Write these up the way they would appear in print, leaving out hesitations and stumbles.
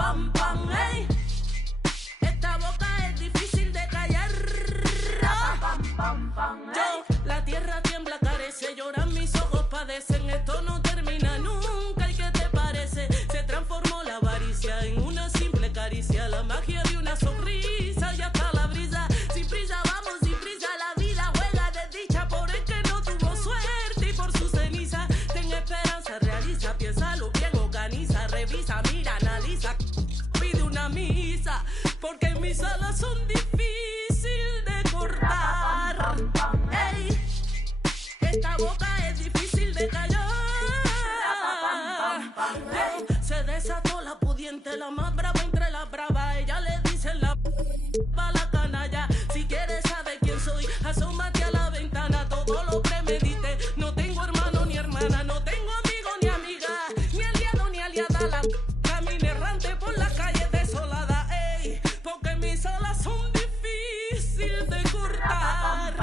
pam, pam, hey. Esta boca es difícil de callar. Yo, la tierra tiembla, carece, lloran mis ojos, padecen. Esto no termina nunca. ¿Y qué te parece? Se transformó la avaricia en una simple caricia. La magia de una sonrisa y hasta la brisa. Sin prisa, vamos, sin prisa. La vida juega de dicha por el que no tuvo suerte y por su ceniza. Ten esperanza, realiza, piénsalo bien, organiza, revisa, mira, analiza. Pide una misa, porque mis alas son difíciles de cortar. Ey, esta boca es difícil de callar. Ey, se desató la pudiente, la más brava entre las bravas. Ella le dice la canalla. Si quieres saber quién soy, asómate a la ventana. Todo lo premedité. No tengo hermano ni hermana, no tengo amigo ni amiga, ni aliado ni aliada. La camino errante por la calle desolada. Ey, porque mis alas son difíciles de cortar.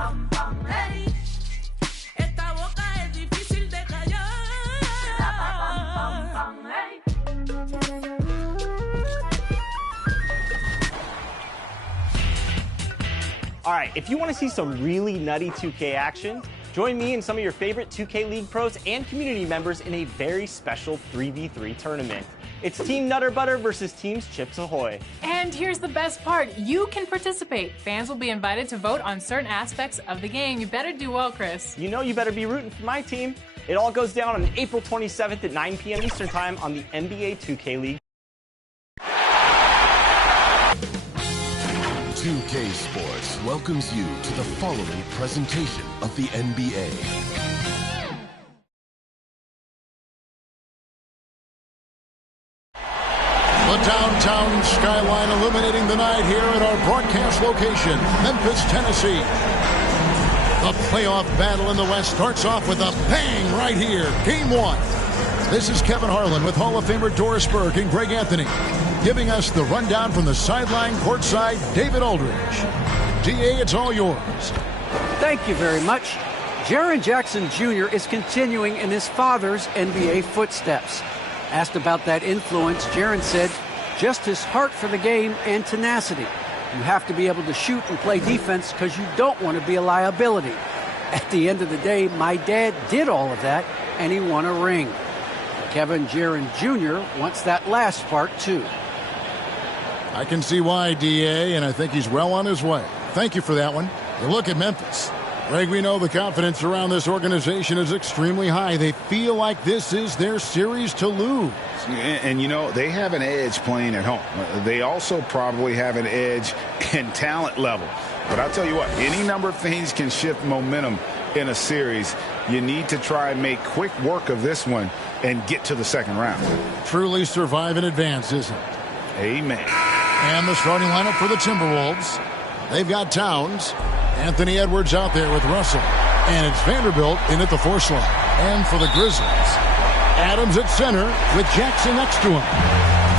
Ey, esta boca es difícil de callar. All right, if you want to see some really nutty 2K action, join me and some of your favorite 2K League pros and community members in a very special 3v3 tournament. It's Team Nutter Butter versus Teams Chips Ahoy. And here's the best part. You can participate. Fans will be invited to vote on certain aspects of the game. You better do well, Chris. You know you better be rooting for my team. It all goes down on April 27th at 9 p.m. Eastern Time on the NBA 2K League. 2K Sports welcomes you to the following presentation of the NBA. The downtown skyline illuminating the night here at our broadcast location, Memphis, Tennessee. The playoff battle in the West starts off with a bang right here. Game one. This is Kevin Harlan with Hall of Famer Doris Burke and Greg Anthony, giving us the rundown from the sideline courtside, David Aldridge. DA, it's all yours. Thank you very much. Jaren Jackson Jr. is continuing in his father's NBA footsteps. Asked about that influence, Jaren said, just his heart for the game and tenacity. You have to be able to shoot and play defense because you don't want to be a liability. At the end of the day, my dad did all of that, and he won a ring. Kevin Jaren Jr. wants that last part, too. I can see why, DA, and I think he's well on his way. Thank you for that one. You look at Memphis. Greg, we know the confidence around this organization is extremely high. They feel like this is their series to lose. And, you know, they have an edge playing at home. They also probably have an edge in talent level. But I'll tell you what, any number of things can shift momentum in a series. You need to try and make quick work of this one and get to the second round. Truly survive in advance, isn't it? Amen. And the starting lineup for the Timberwolves. They've got Towns, Anthony Edwards out there with Russell, and it's Vanderbilt in at the 4 slot. And for the Grizzlies, Adams at center with Jackson next to him.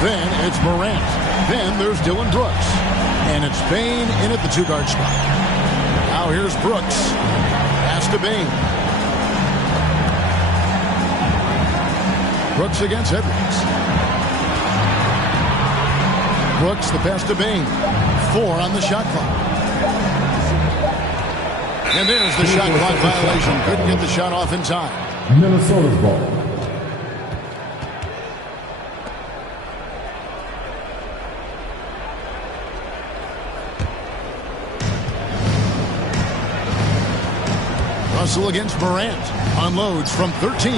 Then it's Morant. Then there's Dylan Brooks. And it's Bane in at the 2-guard spot. Now here's Brooks. Pass to Bane. Brooks against Edwards. Brooks, the pass to Bane. 4 on the shot clock. And there's the shot clock violation. Couldn't get the shot off in time. Minnesota's ball. Russell against Morant. Unloads from 13.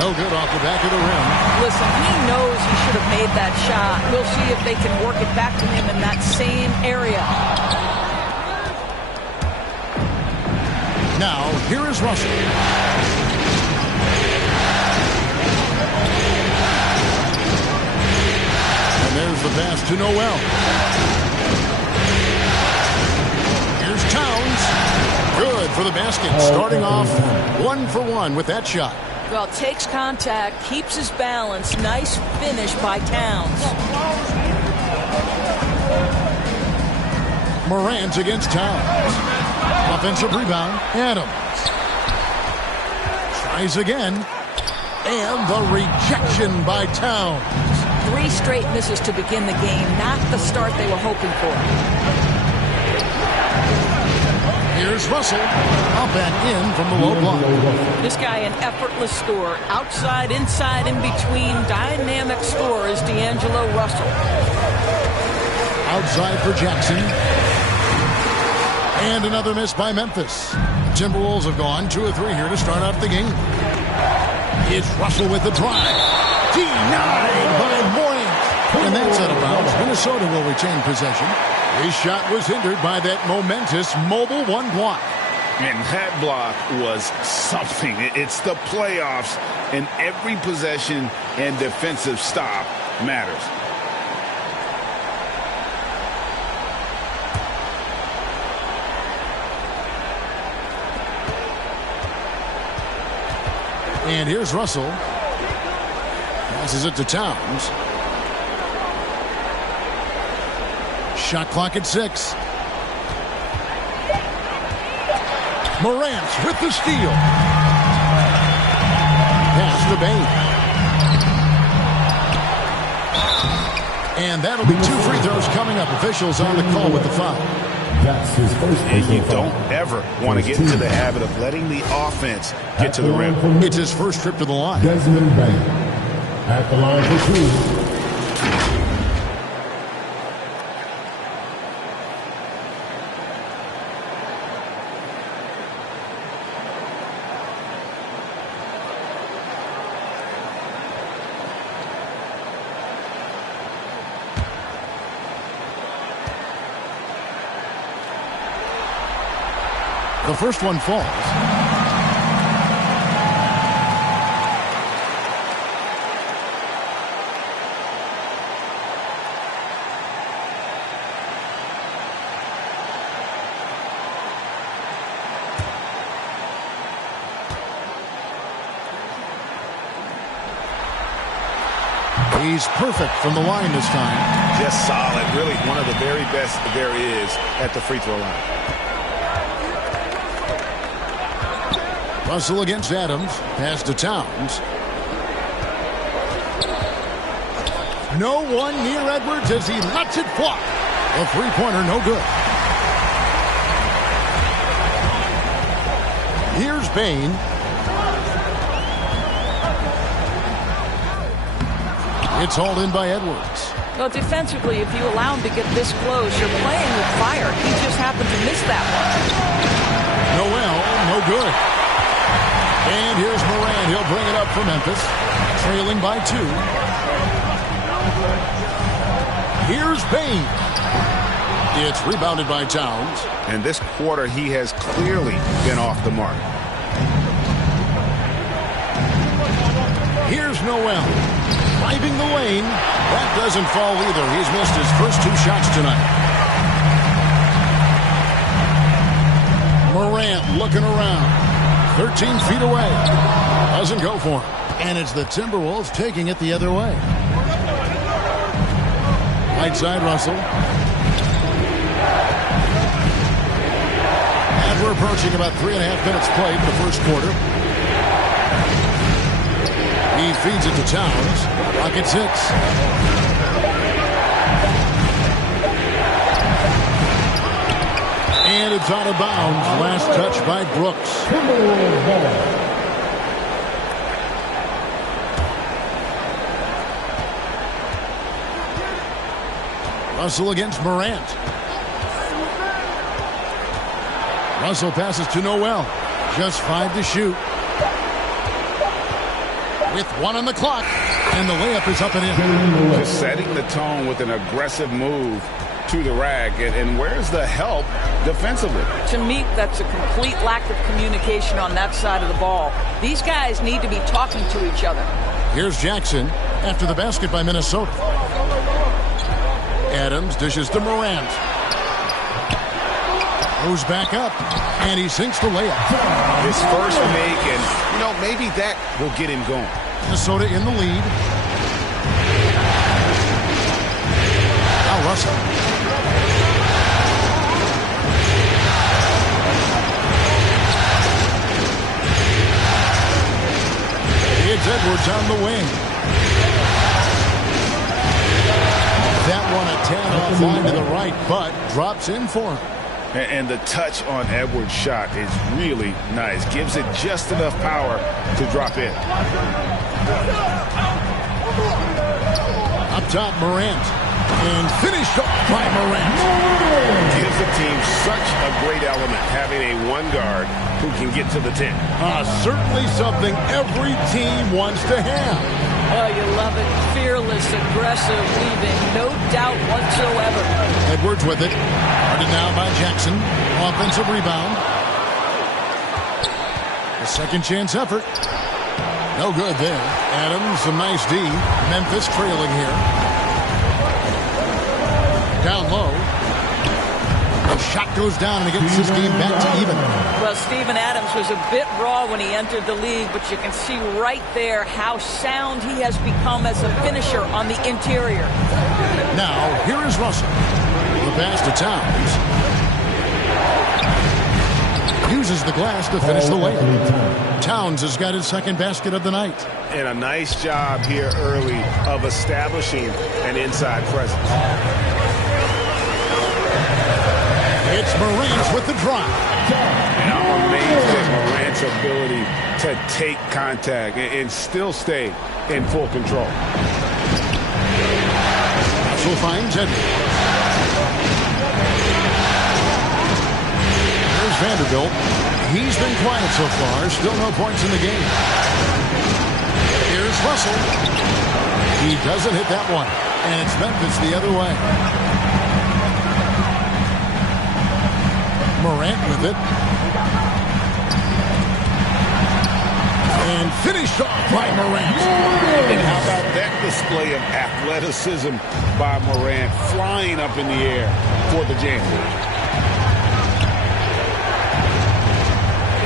No good off the back of the rim. Listen, he knows he should have made that shot. We'll see if they can work it back to him in that same area. Now, here is Russell. And there's the pass to Noel. Here's Towns. Good for the basket. Starting off 1 for 1 with that shot. Well, takes contact, keeps his balance. Nice finish by Towns. Morant against Towns. Offensive rebound. Adams. Tries again. And the rejection by Towns. 3 straight misses to begin the game. Not the start they were hoping for. Here's Russell, up and in from the low block. This guy an effortless scorer. Outside, inside, in between. Dynamic scorer is D'Angelo Russell. Outside for Jackson. And another miss by Memphis. Timberwolves have gone 2 of 3 here to start off the game. It's Russell with the drive. Denied by Morant. And that's out of bounds. Minnesota will retain possession. His shot was hindered by that momentous mobile 1 block. And that block was something. It's the playoffs, and every possession and defensive stop matters. And here's Russell. Passes it to Towns. Shot clock at 6. Morant with the steal. Pass to Bane. And that'll be 2 free throws coming up. Officials on the call with the foul. That's his first And you foul. don't ever want to get into the habit of letting the offense get to the rim. It's his first trip to the line. Desmond Bain at the line for 2. The first one falls. He's perfect from the line this time. Just solid. Really one of the very best there is at the free throw line. Russell against Adams. Pass to Towns. No one near Edwards as he lets it fly. A three-pointer, no good. Here's Bane. It's hauled in by Edwards. Well, defensively, if you allow him to get this close, you're playing with fire. He just happened to miss that one. Noel, no good. And here's Morant. He'll bring it up for Memphis. Trailing by 2. Here's Bane. It's rebounded by Towns. And this quarter, he has clearly been off the mark. Here's Noel. Driving the lane. That doesn't fall either. He's missed his first 2 shots tonight. Morant looking around. 13 feet away. Doesn't go for him. And it's the Timberwolves taking it the other way. Right side, Russell. And we're approaching about 3.5 minutes played in the first quarter. He feeds it to Towns. Clock at 6. And it's out of bounds. Last touch by Brooks. Russell against Morant. Russell passes to Noel. Just 5 to shoot. With 1 on the clock. And the layup is up and in. Just setting the tone with an aggressive move to the rack. And where's the help defensively? To me, that's a complete lack of communication on that side of the ball. These guys need to be talking to each other. Here's Jackson after the basket by Minnesota. Adams dishes to Morant. Goes back up, and he sinks the layup. His first make, and, maybe that will get him going. Minnesota in the lead. Now Russell. It's Edwards on the wing. Flying to the right, but drops in for him. And the touch on Edwards' shot is really nice. Gives it just enough power to drop in. Up top, Morant. And finished off by Morant. Gives the team such a great element, having a one guard who can get to the 10. Certainly something every team wants to have. Oh, you love it. Fearless, aggressive, leaving no doubt whatsoever. Edwards with it. Guarded now by Jackson. Offensive rebound. A second chance effort. No good there. Adams, a nice D. Memphis trailing here. Down low. The shot goes down and it gets this game back to even. Well, Steven Adams was a bit raw when he entered the league, but you can see right there how sound he has become as a finisher on the interior. Now, here is Russell. The pass to Towns. Uses the glass to finish the layup. Towns has got his second basket of the night. And a nice job here early of establishing an inside presence. It's Morant with the drive. And I'm amazed at Morant's ability to take contact and still stay in full control. Russell finds Edwards. Here's Vanderbilt. He's been quiet so far. Still no points in the game. Here's Russell. He doesn't hit that one. And it's Memphis the other way. Morant with it. And finished off by Morant. And how about that display of athleticism by Morant, flying up in the air for the jam.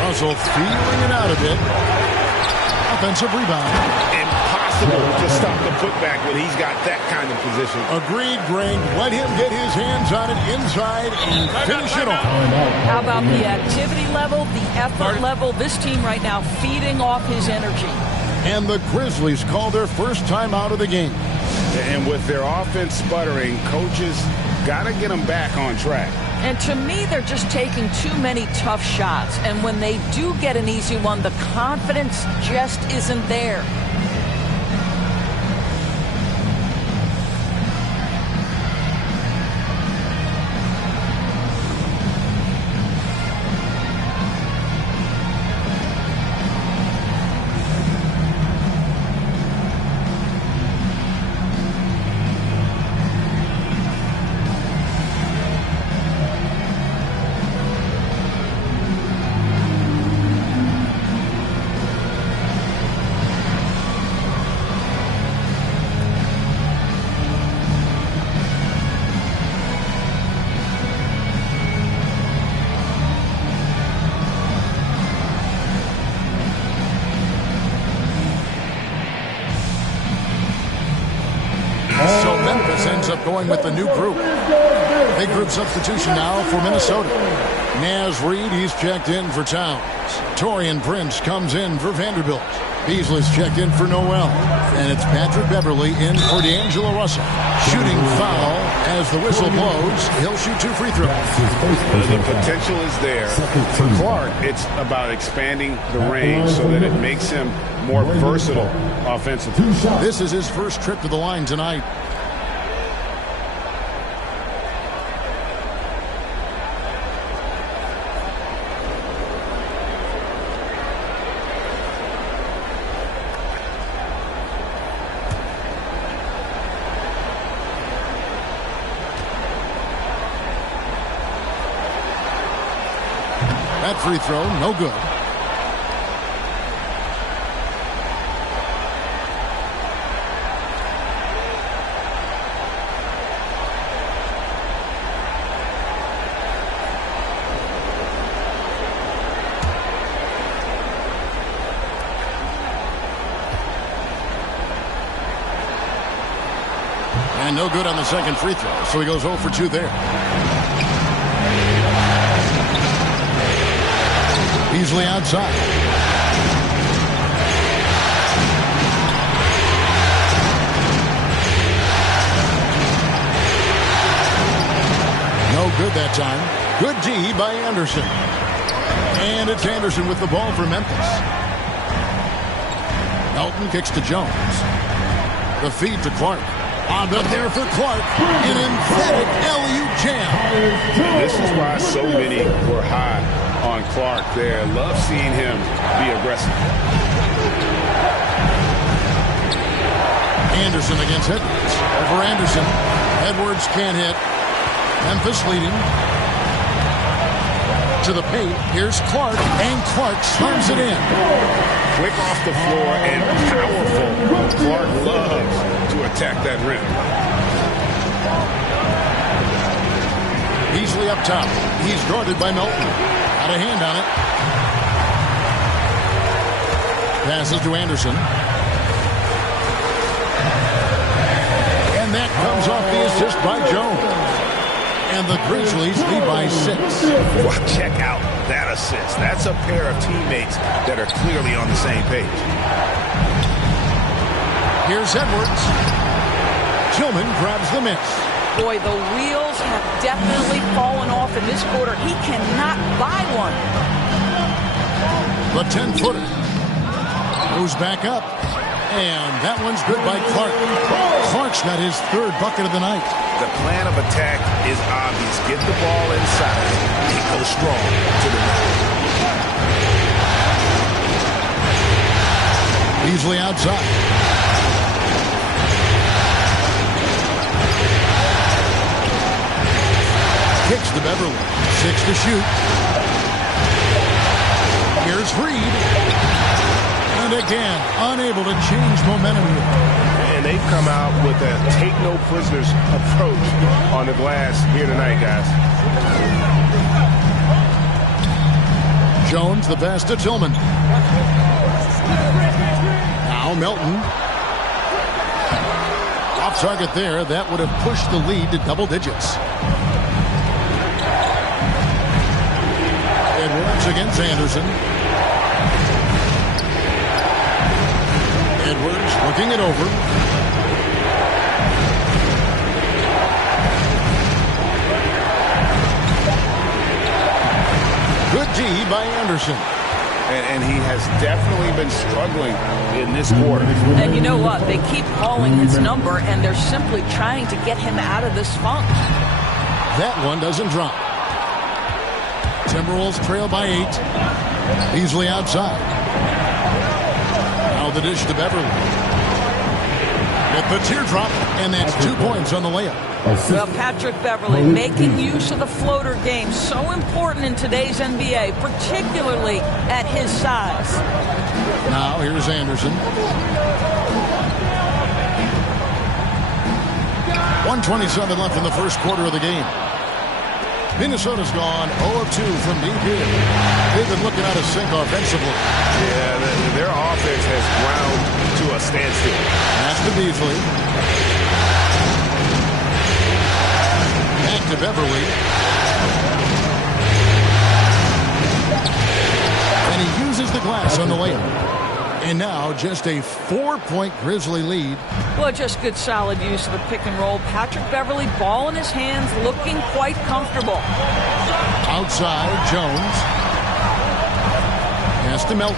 Russell feeling it out a bit. Offensive rebound. Impossible to stop the putback when he's got that kind of position. Agreed, Greg. Let him get his hands on it inside and finish it off. How about the activity level, the effort level? This team right now feeding off his energy. And the Grizzlies call their first time out of the game. And with their offense sputtering, coaches got to get them back on track. And to me, they're just taking too many tough shots. And when they do get an easy one, the confidence just isn't there. So Memphis ends up going with the new group. Big group substitution now for Minnesota. Naz Reid, he's checked in for Towns. Taurean Prince comes in for Vanderbilt. Beasley's checked in for Noel. And it's Patrick Beverly in for D'Angelo Russell. Shooting foul as the whistle blows. He'll shoot 2 free throws. The potential is there. For Clark, it's about expanding the range so that it makes him more versatile offensively. This is his first trip to the line tonight. That free throw, no good. And no good on the second free throw, so he goes 0 for 2 there. Beasley outside. that time. Good D by Anderson. And it's Anderson with the ball for Memphis. Melton kicks to Jones. The feed to Clark. On the there for Clark. An emphatic alley-oop jam. And this is why so many were high on Clark there. Love seeing him be aggressive. Anderson against Edwards. Over Anderson. Edwards can't hit. Memphis leading. To the paint. Here's Clark. And Clark slams it in. Quick off the floor and powerful. Clark loves to attack that rim. Beasley up top. He's guarded by Melton. Got a hand on it. Passes to Anderson. And that comes off the assist by Jones. And the Grizzlies lead by 6. Well, check out that assist. That's a pair of teammates that are clearly on the same page. Here's Edwards. Tillman grabs the miss. Boy, the wheels have definitely fallen off in this quarter. He cannot buy one. The 10-footer goes back up. And that one's good by Clark. Clark's got his 3rd bucket of the night. The plan of attack is obvious. Get the ball inside and go strong to the net. Beasley outside. Kicks to Beverly. 6 to shoot. Here's Reed. And again, unable to change momentum here. And they've come out with a take-no-prisoners approach on the glass here tonight, guys. Jones, the pass to Tillman. Now Melton. Off target there. That would have pushed the lead to double digits. Edwards against Anderson. Edwards looking it over. Good D by Anderson. And he has definitely been struggling in this quarter. And you know what? They keep calling his number, and they're simply trying to get him out of this funk. That one doesn't drop. Timberwolves trail by 8. Beasley outside. Now the dish to Beverly. With the teardrop, and that's 2 points on the layup. Well, Patrick Beverly making use of the floater game. So important in today's NBA, particularly at his size. Now here's Anderson. 1:27 left in the first quarter of the game. Minnesota's gone 0 of 2 from deep here. They've been looking out of sync offensively. Yeah, their offense has ground to a standstill. Pass to Beasley. Back to Beverly. And he uses the glass on the layup. And now just a 4-point Grizzly lead. Well, just good solid use of the pick and roll. Patrick Beverly, ball in his hands, looking quite comfortable. Outside, Jones. Pass to Melton.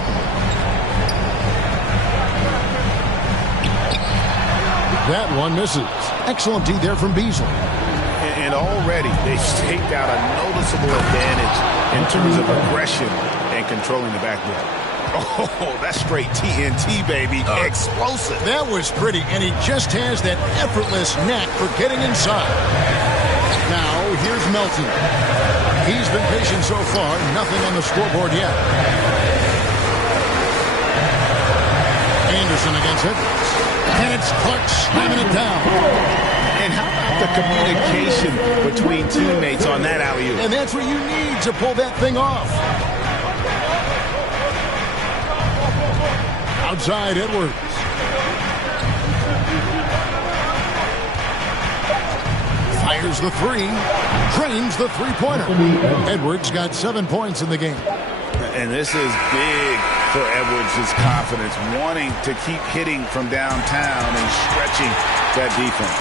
That one misses. Excellent D there from Beasley. And already they've staked out a noticeable advantage in terms of aggression and controlling the backboard. Oh, that's straight TNT, baby. Explosive. That was pretty, and he just has that effortless knack for getting inside. Now, here's Melton. He's been patient so far. Nothing on the scoreboard yet. Anderson against Edwards. And it's Clark slamming it down. And how about the communication between teammates on that alley-oop? And that's what you need to pull that thing off. Outside, Edwards. Fires the 3. Drains the three-pointer. Edwards got 7 points in the game. And this is big for Edwards' confidence, wanting to keep hitting from downtown and stretching that defense.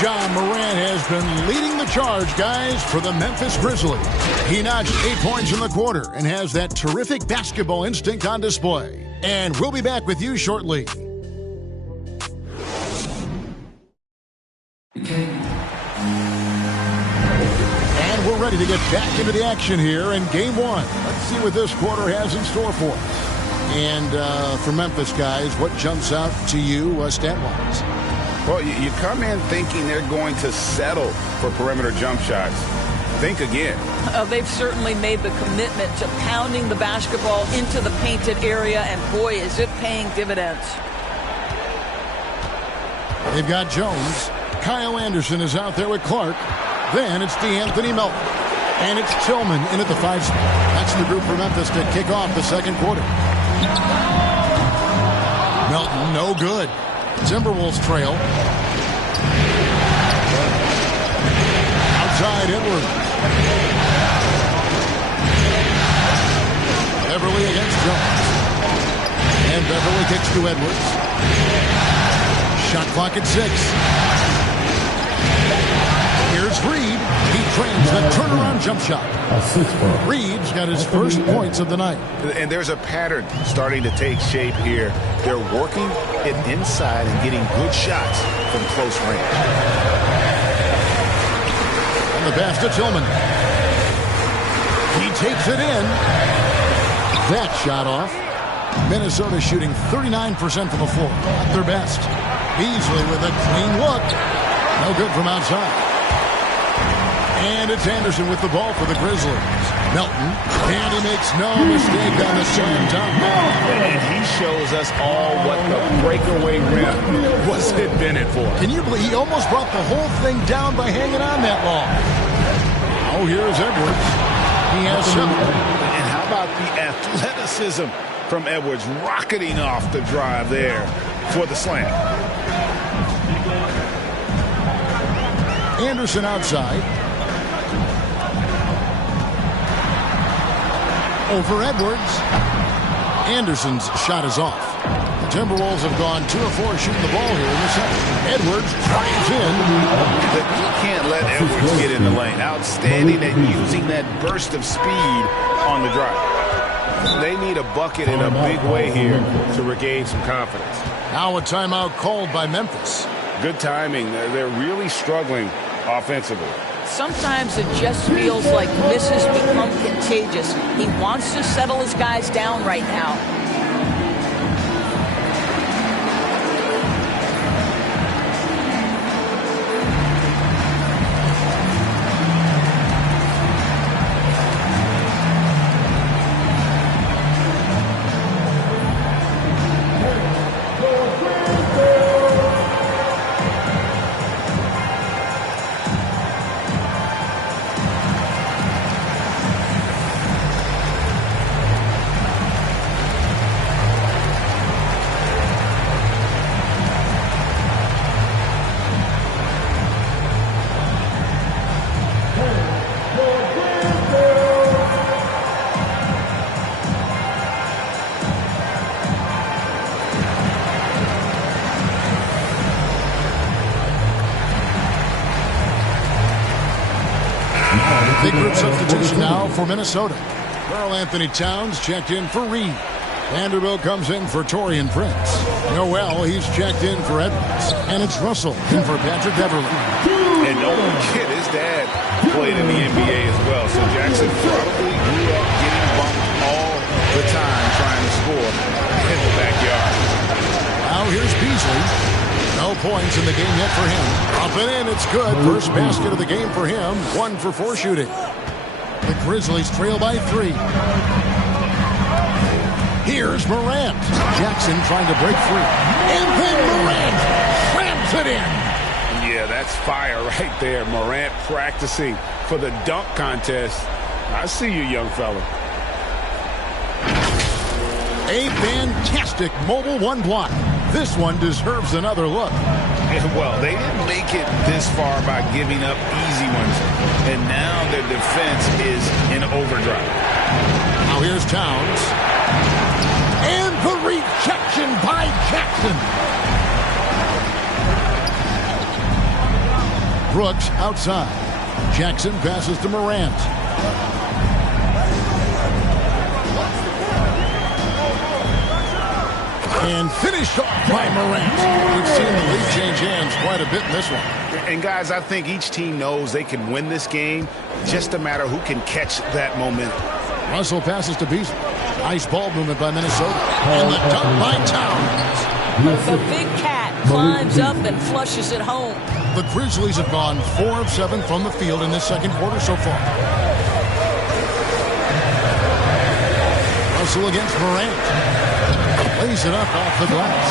John Morant has been leading the charge, guys, for the Memphis Grizzlies. He notched 8 points in the quarter and has that terrific basketball instinct on display. And we'll be back with you shortly. And we're ready to get back into the action here in Game 1. Let's see what this quarter has in store for us. And for Memphis, guys, what jumps out to you stat-wise? Well, you come in thinking they're going to settle for perimeter jump shots. Think again. They've certainly made the commitment to pounding the basketball into the painted area, and boy, is it paying dividends. They've got Jones. Kyle Anderson is out there with Clark. Then it's DeAnthony Melton. And it's Tillman in at the 5 spot. That's the group for Memphis to kick off the second quarter. Melton, no good. Timberwolves trail. Outside Edwards. Beverly against Jones. And Beverly kicks to Edwards. Shot clock at 6. Here's Reed. He trains the turnaround jump shot. Reed's got his first points of the night. And there's a pattern starting to take shape here. They're working it inside and getting good shots from close range. And the pass to Tillman. He takes it in. That shot off. Minnesota shooting 39% from the floor. At their best. Beasley with a clean look. No good from outside. And it's Anderson with the ball for the Grizzlies. Melton, and he makes no mistake on the slam dunk. And he shows us all what the breakaway rim was invented for. Can you believe he almost brought the whole thing down by hanging on that long? Oh, here's Edwards. He has 7. And how about the athleticism from Edwards rocketing off the drive there for the slam. Anderson outside. Over Edwards. Anderson's shot is off. The Timberwolves have gone 2 of 4 shooting the ball here in the second. Edwards drives in. You can't let Edwards get in the lane. Outstanding at using that burst of speed on the drive. They need a bucket in a big way here to regain some confidence. Now a timeout called by Memphis. Good timing. They're really struggling offensively. Sometimes it just feels like misses become contagious. He wants to settle his guys down right now. Big group substitution now for Minnesota. Karl Anthony Towns checked in for Reed. Vanderbilt comes in for Taurean Prince. Noel, he's checked in for Edwards. And it's Russell in for Patrick Beverly. And no kid, his dad played in the NBA as well. So Jackson probably grew up getting bumped all the time trying to score in the backyard. Now here's Beasley. No points in the game yet for him. Up and in, it's good. First basket of the game for him. 1 for 4 shooting. The Grizzlies trail by 3. Here's Morant. Jackson trying to break free. And then Morant slams it in. Yeah, that's fire right there. Morant practicing for the dunk contest. I see you, young fella. A fantastic mobile 1 block. This one deserves another look. Well, they didn't make it this far by giving up easy ones. And now their defense is in overdrive. Now here's Towns. And the rejection by Jackson. Brooks outside. Jackson passes to Morant. And finished off by Morant. We've seen the lead change hands quite a bit in this one. And, guys, I think each team knows they can win this game. Just a matter who can catch that momentum. Russell passes to Beasley. Nice ball movement by Minnesota. And the dunk by Towns. The big cat climbs up and flushes it home. The Grizzlies have gone 4 of 7 from the field in this second quarter so far. Russell against Morant. Lays it up off the glass.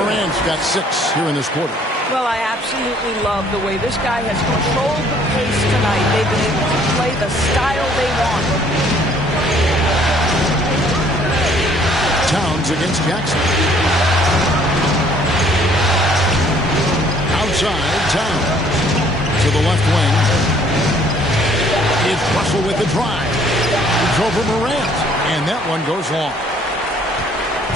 Morant's got 6 here in this quarter. Well, I absolutely love the way this guy has controlled the pace tonight. They've been able to play the style they want. Towns against Jackson. Outside, Towns. To the left wing. It's Russell with the drive. It's over Morant. And that one goes long.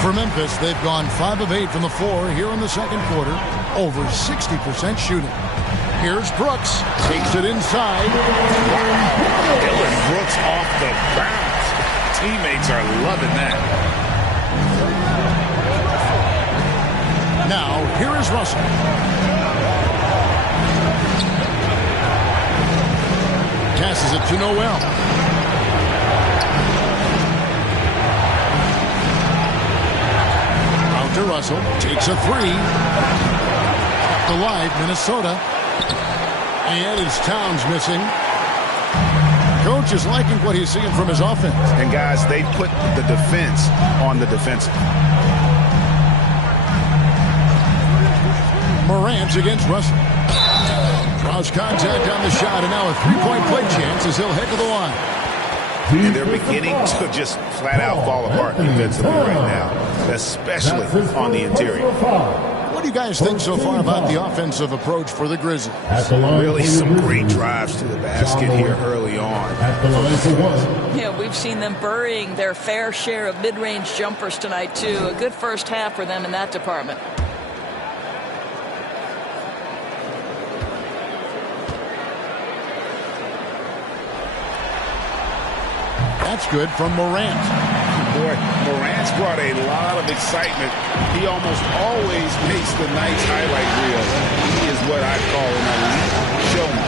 For Memphis, they've gone 5 of 8 from the floor here in the second quarter. Over 60% shooting. Here's Brooks. Takes it inside. Wow. Dylan Brooks off the bounce. Teammates are loving that. Now, here is Russell. Passes it to Noel. To Russell, takes a 3. Alive, Minnesota. And it's Towns missing. Coach is liking what he's seeing from his offense. And guys, they put the defense on the defensive. Morant against Russell. Draws contact on the shot, and now a 3-point play chance as he'll head to the line. And they're beginning to just flat out fall apart defensively right now, especially on the interior. What do you guys think so far about the offensive approach for the Grizzlies? Really some great drives to the basket here early on. Yeah, we've seen them burying their fair share of mid-range jumpers tonight, too. A good first half for them in that department. That's good from Morant. Boy, Morant's brought a lot of excitement. He almost always makes the night's highlight reel. He is what I call an elite showman.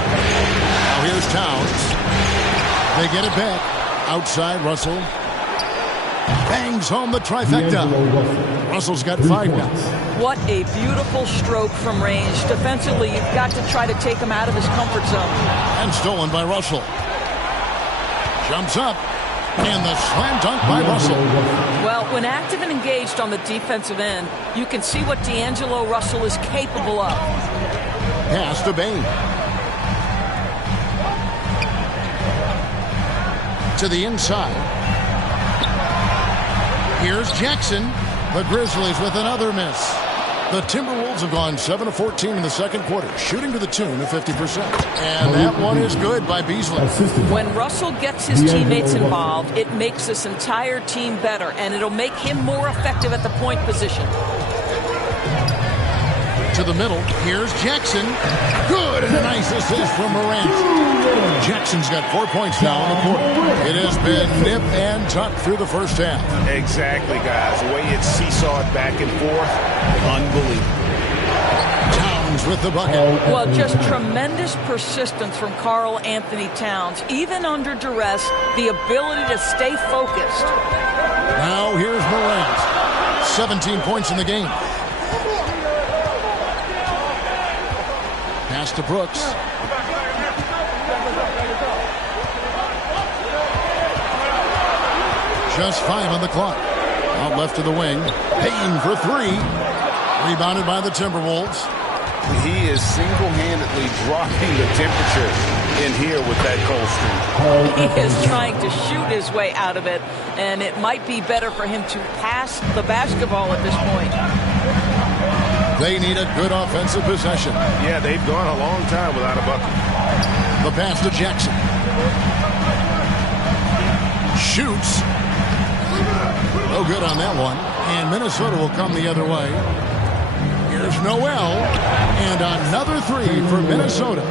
Now here's Towns. They get it back. Outside, Russell. Bangs home the trifecta. Russell's got 5 now. What a beautiful stroke from range. Defensively, you've got to try to take him out of his comfort zone. And stolen by Russell. Jumps up. And the slam dunk by Russell. Well, when active and engaged on the defensive end, you can see what D'Angelo Russell is capable of. Pass to Bain. To the inside. Here's Jackson. The Grizzlies with another miss. The Timberwolves have gone 7 of 14 in the second quarter, shooting to the tune of 50%. And that one is good by Beasley. When Russell gets his teammates involved, it makes this entire team better, and it'll make him more effective at the point position. To the middle, here's Jackson. Good, and a nice assist from Morant. Jackson's got 4 points now in the quarter. It has been nip and tuck through the first half. Exactly, guys. The way it's seesawed back and forth, unbelievable. Towns with the bucket. Well, just tremendous persistence from Karl Anthony Towns. Even under duress, the ability to stay focused. Now here's Morant. 17 points in the game. Pass to Brooks. Just 5 on the clock. Out left to the wing. Payton for 3. Rebounded by the Timberwolves. He is single-handedly dropping the temperature in here with that cold streak. He is trying to shoot his way out of it, and it might be better for him to pass the basketball at this point. They need a good offensive possession. Yeah, they've gone a long time without a bucket. The pass to Jackson. Shoots. No good on that one. And Minnesota will come the other way. Here's Noel, and another three for Minnesota.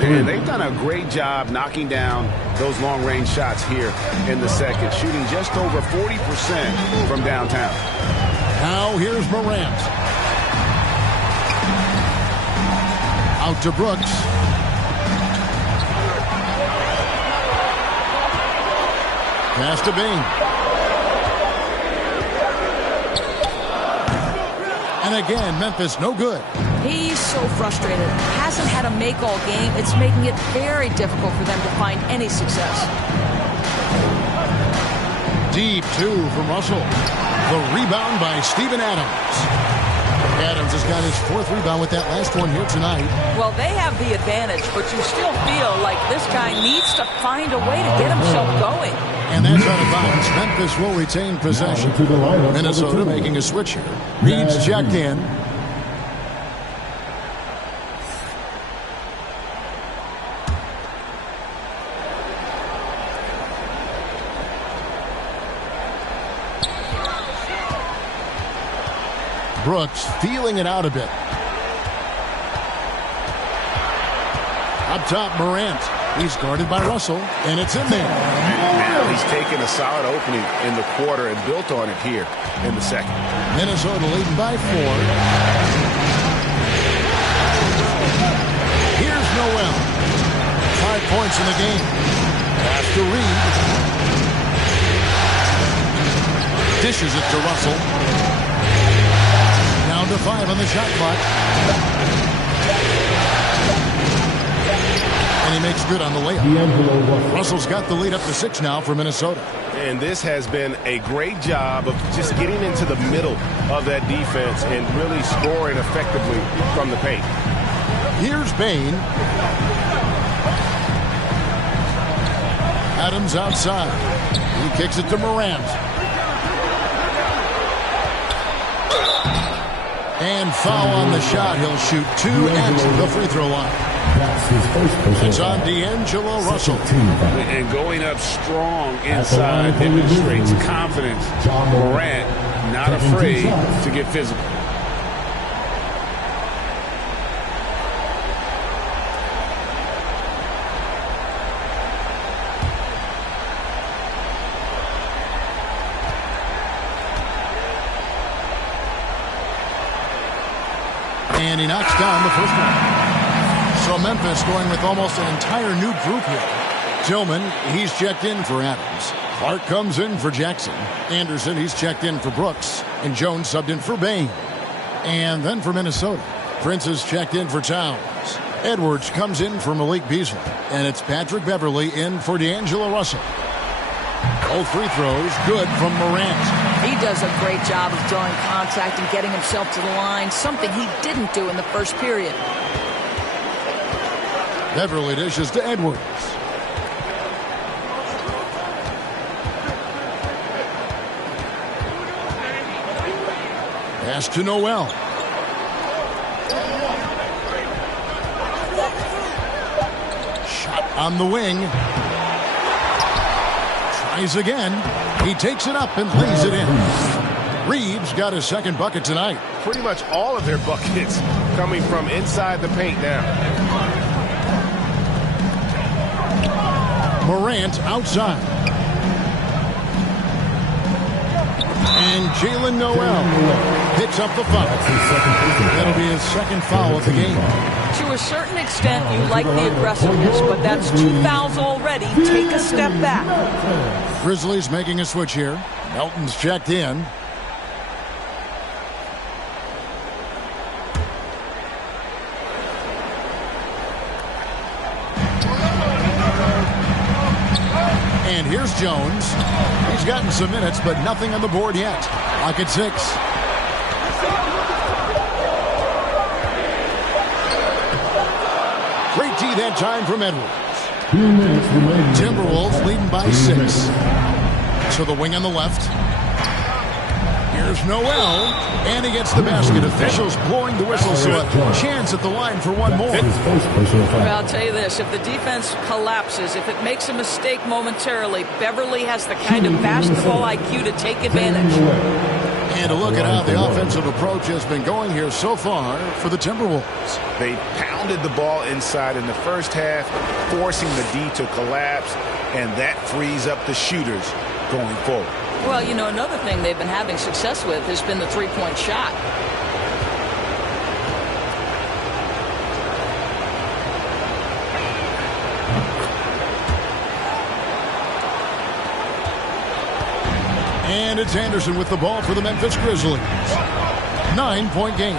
And they've done a great job knocking down those long-range shots here in the second, shooting just over 40% from downtown. Now here's Morant. Out to Brooks. Pass to Bain. And again, Memphis no good. He's so frustrated. Hasn't had a make all game. It's making it very difficult for them to find any success. Deep two from Russell. The rebound by Steven Adams. Adams has got his fourth rebound with that last one here tonight. Well, they have the advantage, but you still feel like this guy needs to find a way to get himself going. And that's out of bounds. Memphis will retain possession. Minnesota making a switch here. Reed's checked in. Brooks feeling it out a bit. Up top, Morant. He's guarded by Russell, and it's in there. Now he's taken a solid opening in the quarter and built on it here in the second. Minnesota leading by 4. Here's Noel. 5 points in the game. Pass to Reed. Dishes it to Russell. Down to 5 on the shot clock. And he makes good on the layup. Russell's got the lead up to 6 now for Minnesota. And this has been a great job of just getting into the middle of that defense and really scoring effectively from the paint. Here's Bain. Adams outside. He kicks it to Morant. And foul on the shot. He'll shoot 2 at the free throw line. It's on D'Angelo Russell. And going up strong inside demonstrates confidence. Morant not afraid to get physical. And he knocks down the first one. So Memphis going with almost an entire new group here. Tillman, he's checked in for Adams. Clark comes in for Jackson. Anderson, he's checked in for Brooks. And Jones subbed in for Bain. And then for Minnesota, Prince is checked in for Towns. Edwards comes in for Malik Beasley. And it's Patrick Beverly in for D'Angelo Russell. Both free throws good from Morant. He does a great job of drawing contact and getting himself to the line, something he didn't do in the first period. Beverly dishes to Edwards. Pass to Noel. Shot on the wing. Tries again. He takes it up and lays it in. Reed's got his second bucket tonight. Pretty much all of their buckets coming from inside the paint now. Morant outside. And Jalen Noel picks up the foul. That'll be his second foul of the game. To a certain extent, you like the aggressiveness, but that's 2 fouls already. Take a step back. Grizzlies making a switch here. Melton's checked in. And here's Jones. He's gotten some minutes, but nothing on the board yet. Clock at 6. Great D that time from Edwards. Timberwolves leading by 6. To the wing on the left. Here's Noel, and he gets the basket. Officials blowing the whistle, so a chance at the line for one more. Well, I'll tell you this, if the defense collapses, if it makes a mistake momentarily, Beverly has the kind of basketball IQ to take advantage. And a look at how the offensive approach has been going here so far for the Timberwolves. They pounded the ball inside in the first half, forcing the D to collapse, and that frees up the shooters going forward. Well, you know, another thing they've been having success with has been the three-point shot. And it's Anderson with the ball for the Memphis Grizzlies. 9-point game.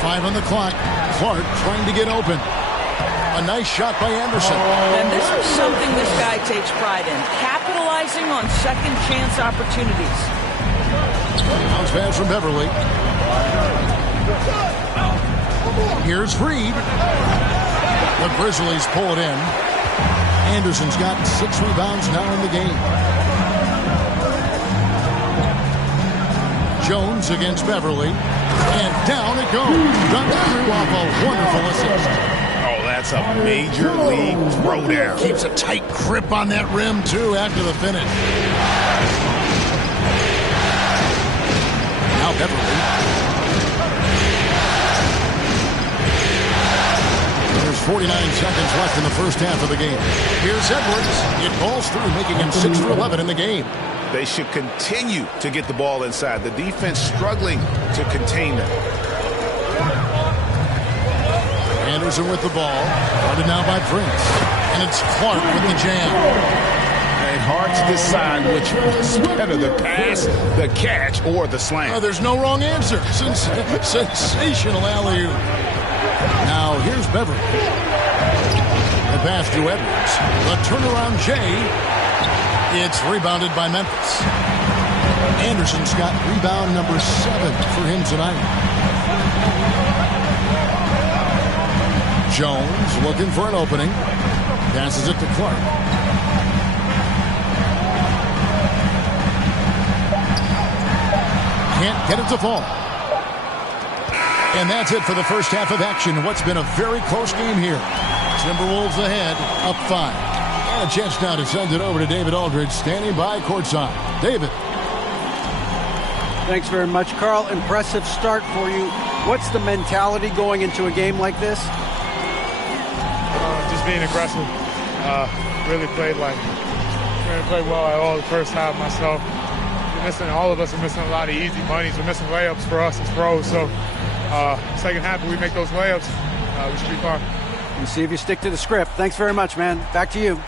Five on the clock. Clark trying to get open. A nice shot by Anderson. And this is something this guy takes pride in, capitalizing on second chance opportunities. Bounce pass from Beverly. Here's Reed. The Grizzlies pull it in. Anderson's got 6 rebounds now in the game. Jones against Beverly. And down it goes. Duncan off a wonderful assist. Oh, that's a major league throwdown. Keeps a tight grip on that rim, too, after the finish. Now Beverly. There's 49 seconds left in the first half of the game. Here's Edwards. It falls through, making him 6 for 11 in the game. They should continue to get the ball inside. The defense struggling to contain them. Anderson with the ball. Guarded now by Prince. And it's Clark with the jam. And hard to decide which was better, the pass, the catch, or the slam. Oh, there's no wrong answer. Sensational alley-oop. Now here's Beverly. The pass to Edwards. The turnaround Jay. It's rebounded by Memphis. Anderson's got rebound number 7 for him tonight. Jones looking for an opening. Passes it to Clark. Can't get it to fall. And that's it for the first half of action. What's been a very close game here. Timberwolves ahead, up 5. And a chance now to send it over to David Aldridge, standing by courtside. David. Thanks very much, Carl. Impressive start for you. What's the mentality going into a game like this? Just being aggressive. Really played well at all the first half myself. All of us are missing a lot of easy bunnies. We're missing layups for us as pros. So second half, if we make those layups, we should be fine. And see if you stick to the script. Thanks very much, man. Back to you.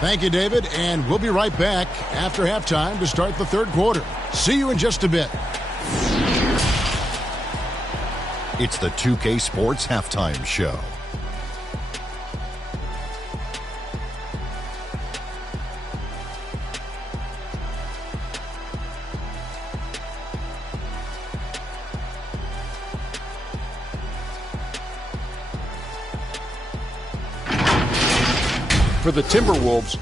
Thank you, David. And we'll be right back after halftime to start the third quarter. See you in just a bit. It's the 2K Sports Halftime Show. For the Timberwolves,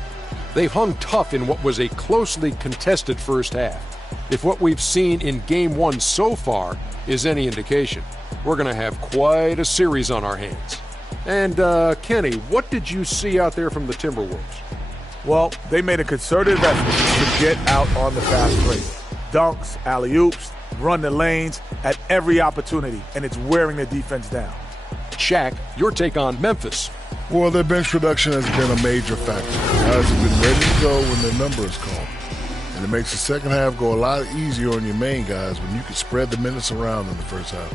they've hung tough in what was a closely contested first half. If what we've seen in Game 1 so far is any indication, we're going to have quite a series on our hands. And, Kenny, what did you see out there from the Timberwolves? Well, they made a concerted effort to get out on the fast break. Dunks, alley-oops, run the lanes at every opportunity, and it's wearing the defense down. Shaq, your take on Memphis. Well, their bench production has been a major factor. Guys have been ready to go when their number is called. And it makes the second half go a lot easier on your main guys when you can spread the minutes around in the first half.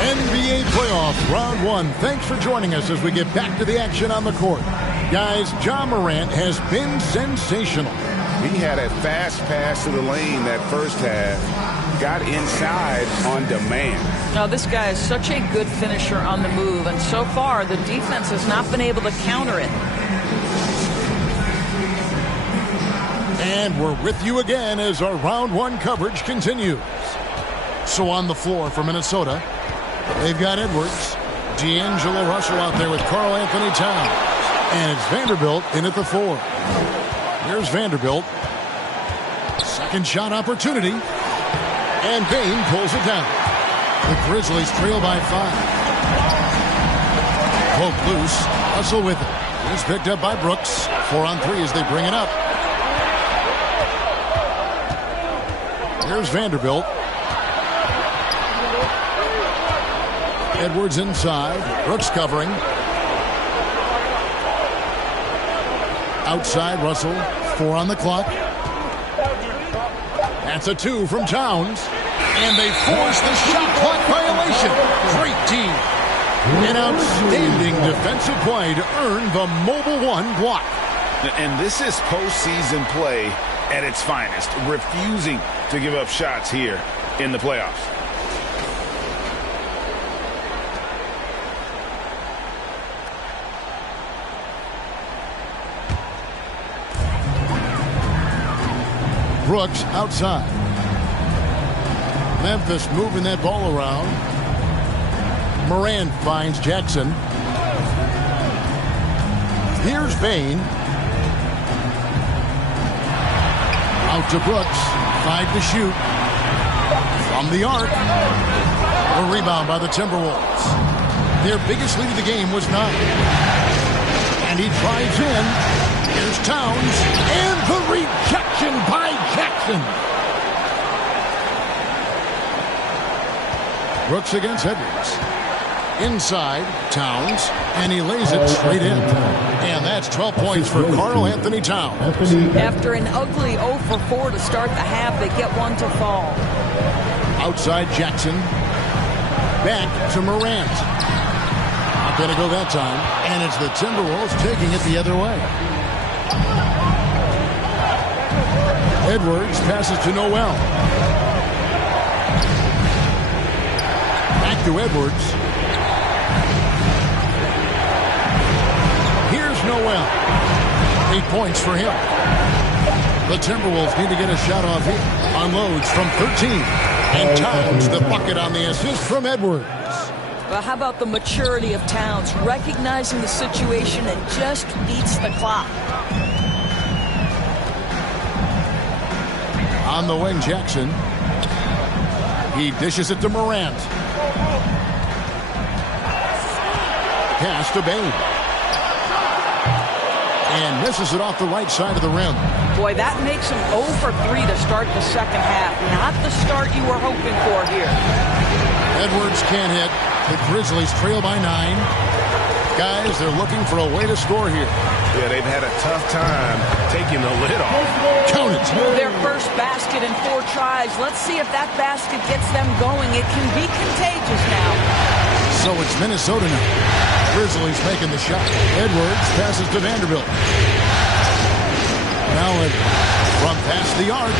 NBA playoff round 1. Thanks for joining us as we get back to the action on the court. Guys, Ja Morant has been sensational. He had a fast pass to the lane that first half. Got inside on demand. Now, this guy is such a good finisher on the move, and so far the defense has not been able to counter it. And we're with you again as our round 1 coverage continues. So on the floor for Minnesota, They've got Edwards. D'Angelo Russell out there with Karl Anthony Towns. And it's Vanderbilt in at the 4. Here's Vanderbilt. Second shot opportunity. And Bane pulls it down. The Grizzlies trail by 5. Poke loose. Russell with it. He's picked up by Brooks. 4 on 3 as they bring it up. Here's Vanderbilt. Edwards inside. Brooks covering. Outside Russell. 4 on the clock. That's a 2 from Towns. And they force the shot clock violation. Great team. An outstanding defensive play to earn the Mobile One block. And this is postseason play at its finest. Refusing to give up shots here in the playoffs. Brooks outside. Memphis moving that ball around. Moran finds Jackson. Here's Bane. Out to Brooks. 5 to shoot. From the arc. A rebound by the Timberwolves. Their biggest lead of the game was 9. And he drives in. Here's Towns. And the rejection by Jackson. Brooks against Edwards. Inside, Towns, and he lays it straight in. And that's 12 points for Karl Anthony Towns. After an ugly 0 for 4 to start the half, they get one to fall. Outside Jackson. Back to Morant. Not going to go that time. And it's the Timberwolves taking it the other way. Edwards passes to Noel. Back to Edwards. Here's Noel. 8 points for him. The Timberwolves need to get a shot off here. Unloads from 13. And Towns the bucket on the assist from Edwards. Well, how about the maturity of Towns, recognizing the situation and just beats the clock. On the wing, Jackson. He dishes it to Morant. Pass to Bane. And misses it off the right side of the rim. Boy, that makes him 0 for 3 to start the second half. Not the start you were hoping for here. Edwards can't hit. The Grizzlies trail by 9. Guys, they're looking for a way to score here. Yeah, they've had a tough time taking the lid off. Count it. Their first basket in 4 tries. Let's see if that basket gets them going. It can be contagious now. So it's Minnesota now. Grizzlies making the shot. Edwards passes to Vanderbilt. Now from past the arc.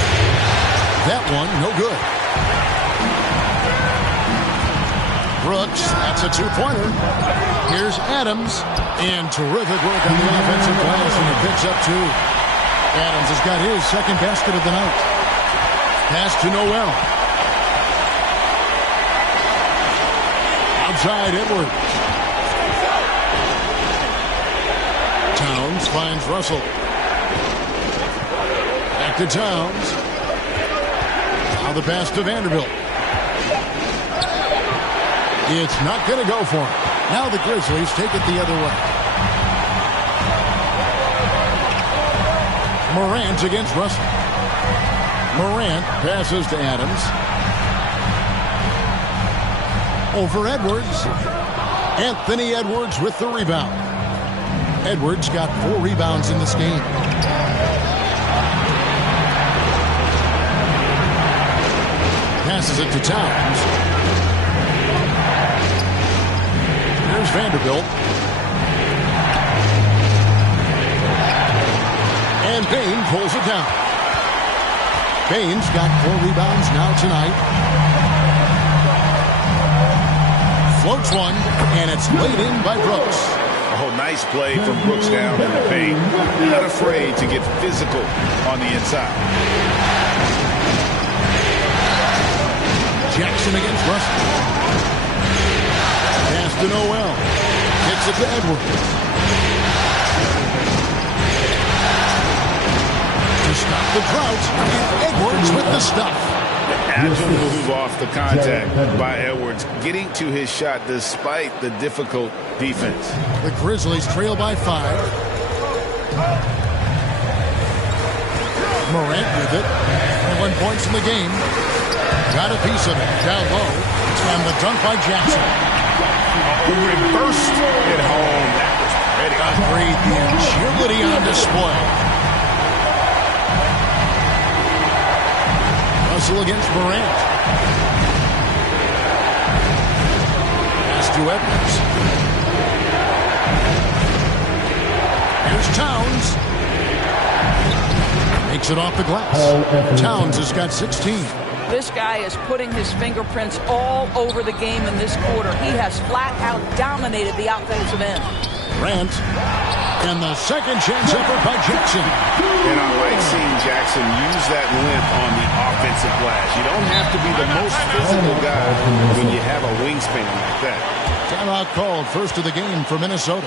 That one, no good. Brooks, that's a 2-pointer. Here's Adams. And terrific work on the offensive glass, and he picks up 2. Adams has got his second basket of the night. Pass to Noel. Outside Edwards. Towns finds Russell. Back to Towns. Now the pass to Vanderbilt. It's not going to go for him. Now the Grizzlies take it the other way. Morant against Russell. Morant passes to Adams. Over Edwards. Anthony Edwards with the rebound. Edwards got 4 rebounds in this game. Passes it to Towns. There's Vanderbilt. And Bane pulls it down. Bane's got 4 rebounds now tonight. Floats one, and it's laid in by Brooks. Oh, nice play from Brooks down in the paint. Not afraid to get physical on the inside. Jackson against Russell. to Noel. Kicks it to Edwards. To stop the drought, and Edwards with the stuff. Agile move off the contact by Edwards, getting to his shot despite the difficult defense. The Grizzlies trail by 5. Morant with it. 1 points in the game. Got a piece of it. Down low. And the dunk by Jackson. Reversed at home. That was pretty. Great, the agility on display. Russell against Morant. Pass to Edwards. Here's Towns. Makes it off the glass. Towns has got 16. This guy is putting his fingerprints all over the game in this quarter. He has flat out dominated the offensive end. Grant. And the second chance effort by Jackson. And I like seeing Jackson use that length on the offensive glass. You don't have to be the most physical guy when you have a wingspan like that. Timeout called. First of the game for Minnesota.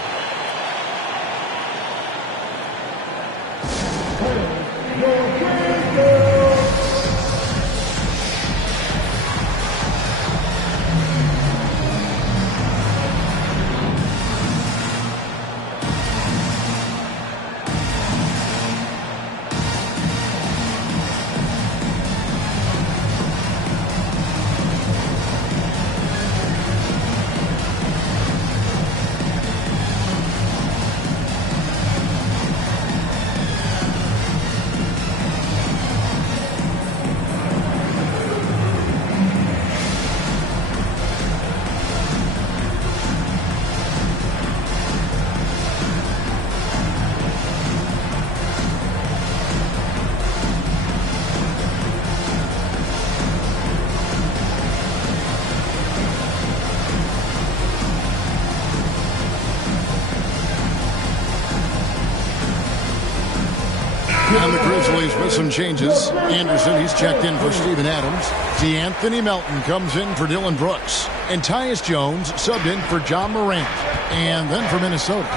And the Grizzlies with some changes. Anderson, he's checked in for Steven Adams. D'Anthony Melton comes in for Dylan Brooks. And Tyus Jones subbed in for John Morant. And then for Minnesota,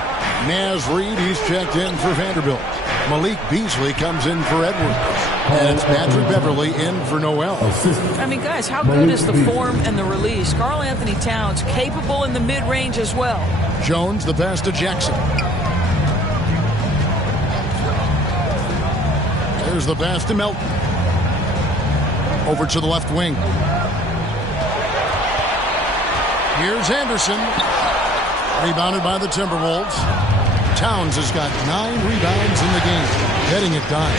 Naz Reid, he's checked in for Vanderbilt. Malik Beasley comes in for Edwards. And it's Patrick Beverly in for Noel. I mean, guys, how good is the form and the release? Karl Anthony Towns capable in the mid-range as well. Jones, the pass to Jackson. There's the pass to Melton. Over to the left wing. Here's Anderson. Rebounded by the Timberwolves. Towns has got 9 rebounds in the game. Heading it down.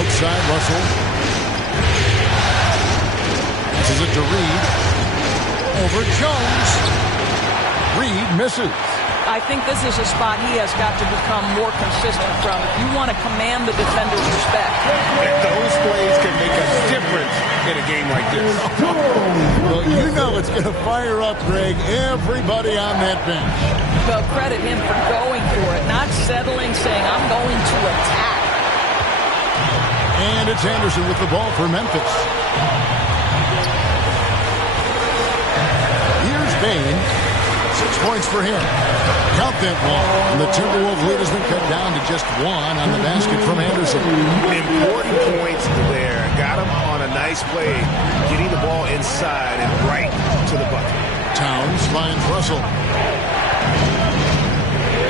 Outside, Russell. Passes it to Reid. Over Jones. Reid misses. I think this is a spot he has got to become more consistent from if you want to command the defender's respect. And those plays can make a difference in a game like this. Well, you know it's going to fire up, Greg, everybody on that bench. Well, credit him for going for it, not settling, saying, I'm going to attack. And it's Anderson with the ball for Memphis. Here's Bain. 6 points for him. Count that one. And the Timberwolves lead has been cut down to just 1 on the basket from Anderson. Important points there. Got him on a nice play, getting the ball inside and right to the bucket. Towns finds Russell.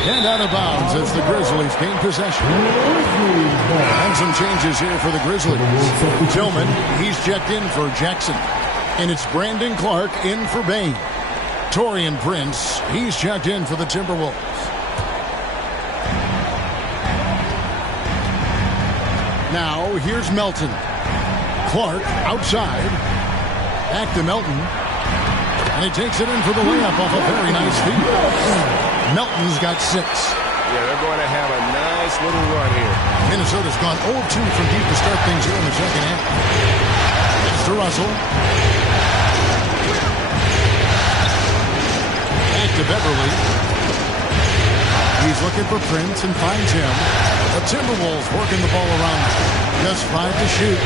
And out of bounds as the Grizzlies gain possession. And some changes here for the Grizzlies. Tillman, he's checked in for Jackson. And it's Brandon Clark in for Bain. Taurean Prince, he's checked in for the Timberwolves. Now, here's Melton. Clark outside. Back to Melton. And he takes it in for the layup off a very nice feed. Melton's got 6. Yeah, they're going to have a nice little run here. Minnesota's gone 0-2 from deep to start things here in the second half. It's to Russell. Back to Beverly. He's looking for Prince and finds him. The Timberwolves working the ball around. Just 5 to shoot.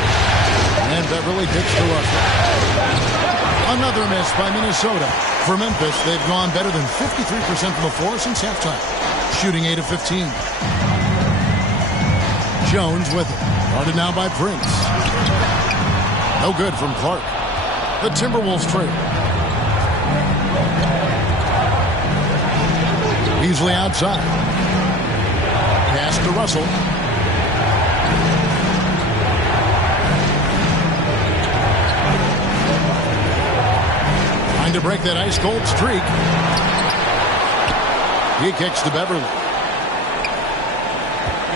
And Beverly hits to Russell. Another miss by Minnesota. For Memphis, they've gone better than 53% from the floor since halftime, shooting 8 of 15. Jones with it. Guarded now by Prince. No good from Clark. The Timberwolves trail. Beasley outside. Pass to Russell. Trying to break that ice-cold streak. He kicks to Beverly.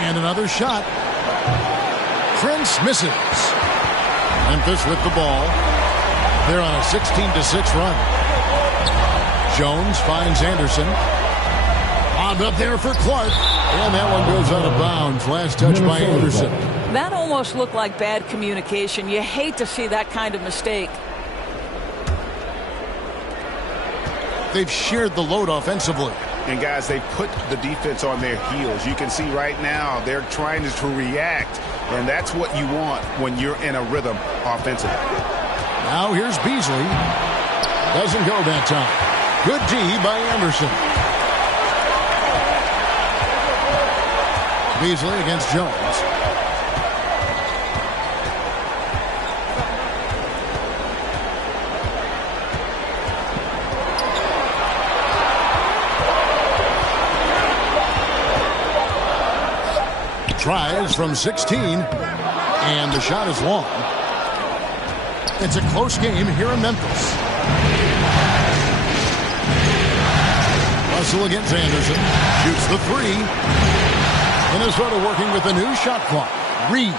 And another shot. Prince misses. Memphis with the ball. They're on a 16-6 run. Jones finds Anderson. Bobbed up there for Clark. And that one goes out of bounds. Last touch by Anderson. That almost looked like bad communication. You hate to see that kind of mistake. They've shared the load offensively. And guys, they put the defense on their heels. You can see right now they're trying to react, and that's what you want when you're in a rhythm offensively. Now here's Beasley. Doesn't go that time. Good D by Anderson. Beasley against Jones. Tries from 16, and the shot is long. It's a close game here in Memphis. Russell against Anderson. Shoots the three. Minnesota working with a new shot clock. Reed.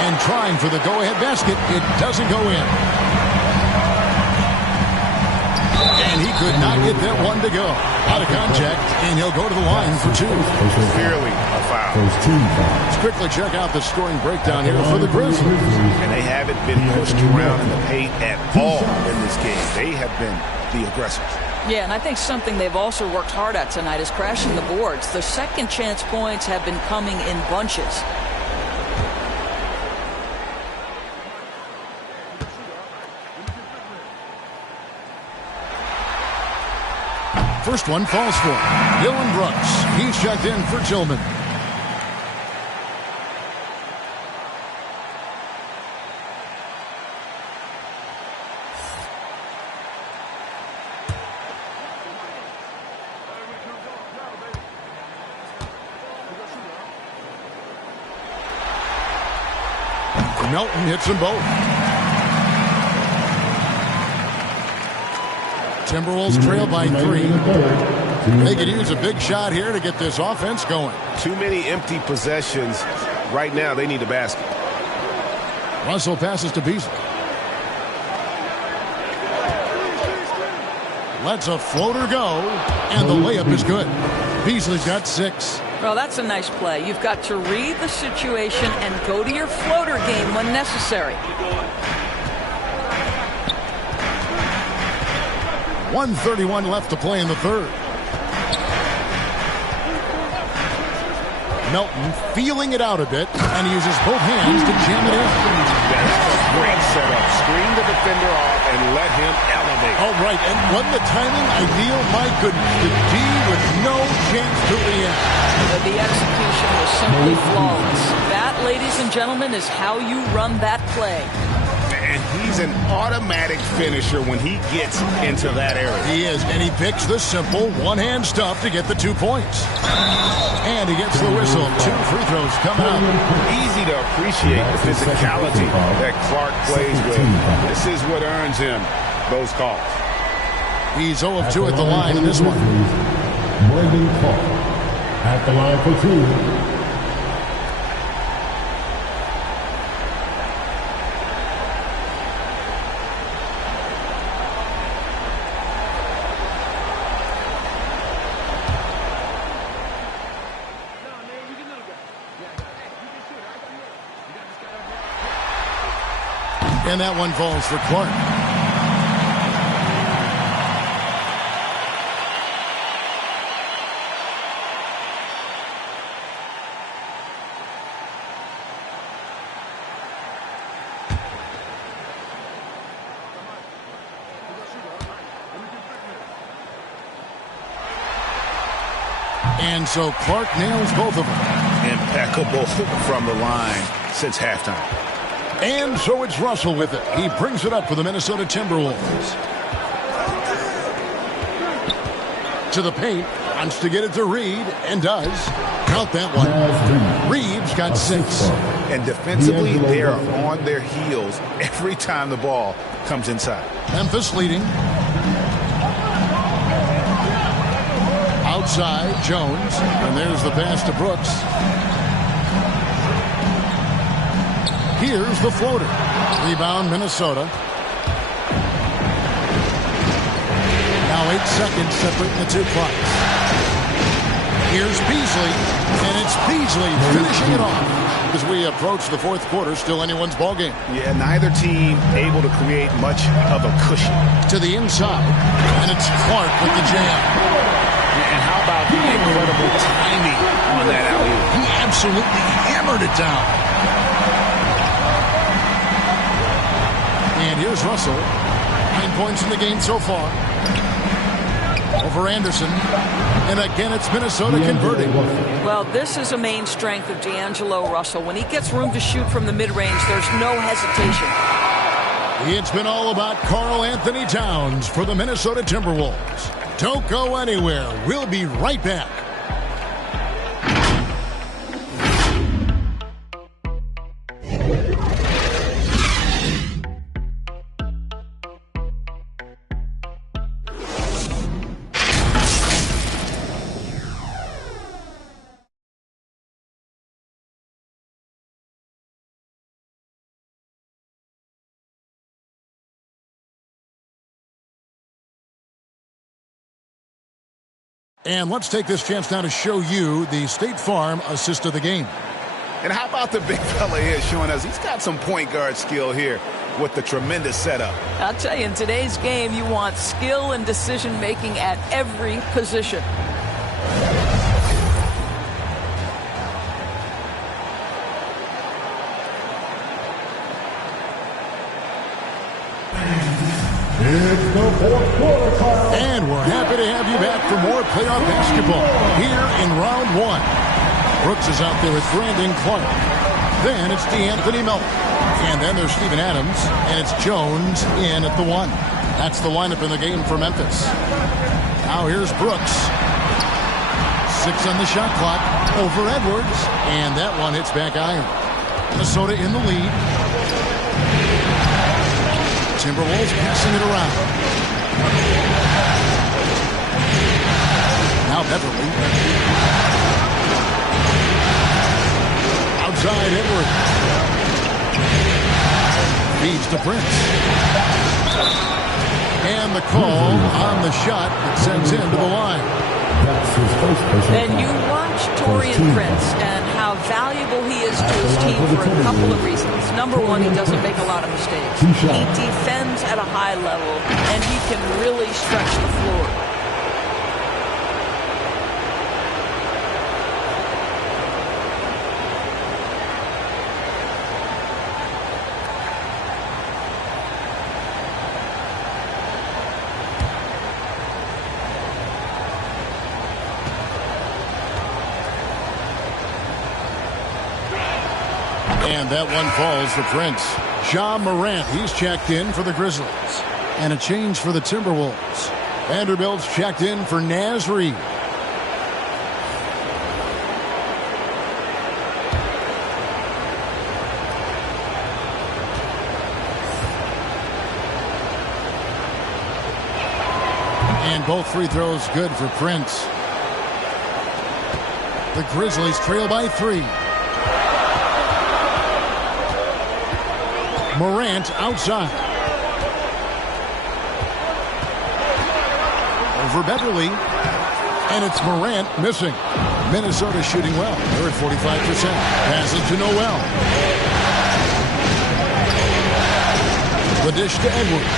And trying for the go-ahead basket. It doesn't go in. And he could not get that one to go. Out of contact, and he'll go to the line for two. Clearly a foul. Let's quickly check out the scoring breakdown here for the Grizzlies. And they haven't been pushed around in the paint at all in this game. They have been the aggressors. Yeah, and I think something they've also worked hard at tonight is crashing the boards. The second chance points have been coming in bunches. First one falls for Dylan Brooks. He's checked in for Tillman. Melton hits them both. Timberwolves trail by 3. They could use a big shot here to get this offense going. Too many empty possessions. Right now, they need a basket. Russell passes to Beasley. Lets a floater go, and the layup is good. Beasley's got 6. Well, that's a nice play. You've got to read the situation and go to your floater game when necessary. 1:31 left to play in the third. Melton feeling it out a bit, and he uses both hands to jam it in. That's a great setup. Screen the defender off and let him elevate. All right, and wasn't the timing ideal? My goodness, the D with no chance to react. The execution was simply flawless. That, ladies and gentlemen, is how you run that play. And he's an automatic finisher when he gets into that area. He is, and he picks the simple one-hand stuff to get the 2 points. And he gets the whistle. 2 free throws coming up. Easy to appreciate the physicality that Clark plays with. This is what earns him those calls. He's 0 of 2 at the line in this one. Brandon Clark at the line for 2. And that one falls for Clark. And so Clark nails both of them. Impeccable from the line since halftime. And so it's Russell with it. He brings it up for the Minnesota Timberwolves. To the paint. Wants to get it to Reed, and does. Count that one. Reed's got 6. And defensively, they are on their heels every time the ball comes inside. Memphis leading. Outside, Jones. And there's the pass to Brooks. Here's the floater. Rebound, Minnesota. Now 8 seconds separating the two clocks. Here's Beasley, and it's Beasley finishing it off. As we approach the fourth quarter, still anyone's ball game. Yeah, neither team able to create much of a cushion. To the inside, and it's Clark with the jam. And how about the incredible timing on that alley-oop? He absolutely hammered it down. And here's Russell. 9 points in the game so far. Over Anderson. And again, it's Minnesota converting. Well, this is a main strength of D'Angelo Russell. When he gets room to shoot from the mid-range, there's no hesitation. It's been all about Karl Anthony Towns for the Minnesota Timberwolves. Don't go anywhere. We'll be right back. And let's take this chance now to show you the State Farm assist of the game. And how about the big fella here showing us he's got some point guard skill here with the tremendous setup. I'll tell you, in today's game, you want skill and decision-making at every position. And we're happy to have you back for more playoff basketball here in round 1. Brooks is out there with Brandon Clark. Then it's DeAnthony Melton. And then there's Steven Adams. And it's Jones in at the 1. That's the lineup in the game for Memphis. Now here's Brooks. 6 on the shot clock. Over Edwards. And that one hits back iron. Minnesota in the lead. Timberwolves passing it around. Now Beverly. Outside Edwards. Feeds to Prince. And the call on the shot that sends him to the line. And you watch Taurean Prince and how valuable he is to his team for a couple of reasons. Number one, he doesn't make a lot of mistakes. He defends at a high level, and he can really stretch the floor. And that one falls for Prince. Ja Morant, he's checked in for the Grizzlies. And a change for the Timberwolves. Vanderbilt's checked in for Naz Reid. And both free throws good for Prince. The Grizzlies trail by 3. Morant outside. Over Beverly. And it's Morant missing. Minnesota shooting well. They're at 45%. Passes to Noel. The dish to Edwards.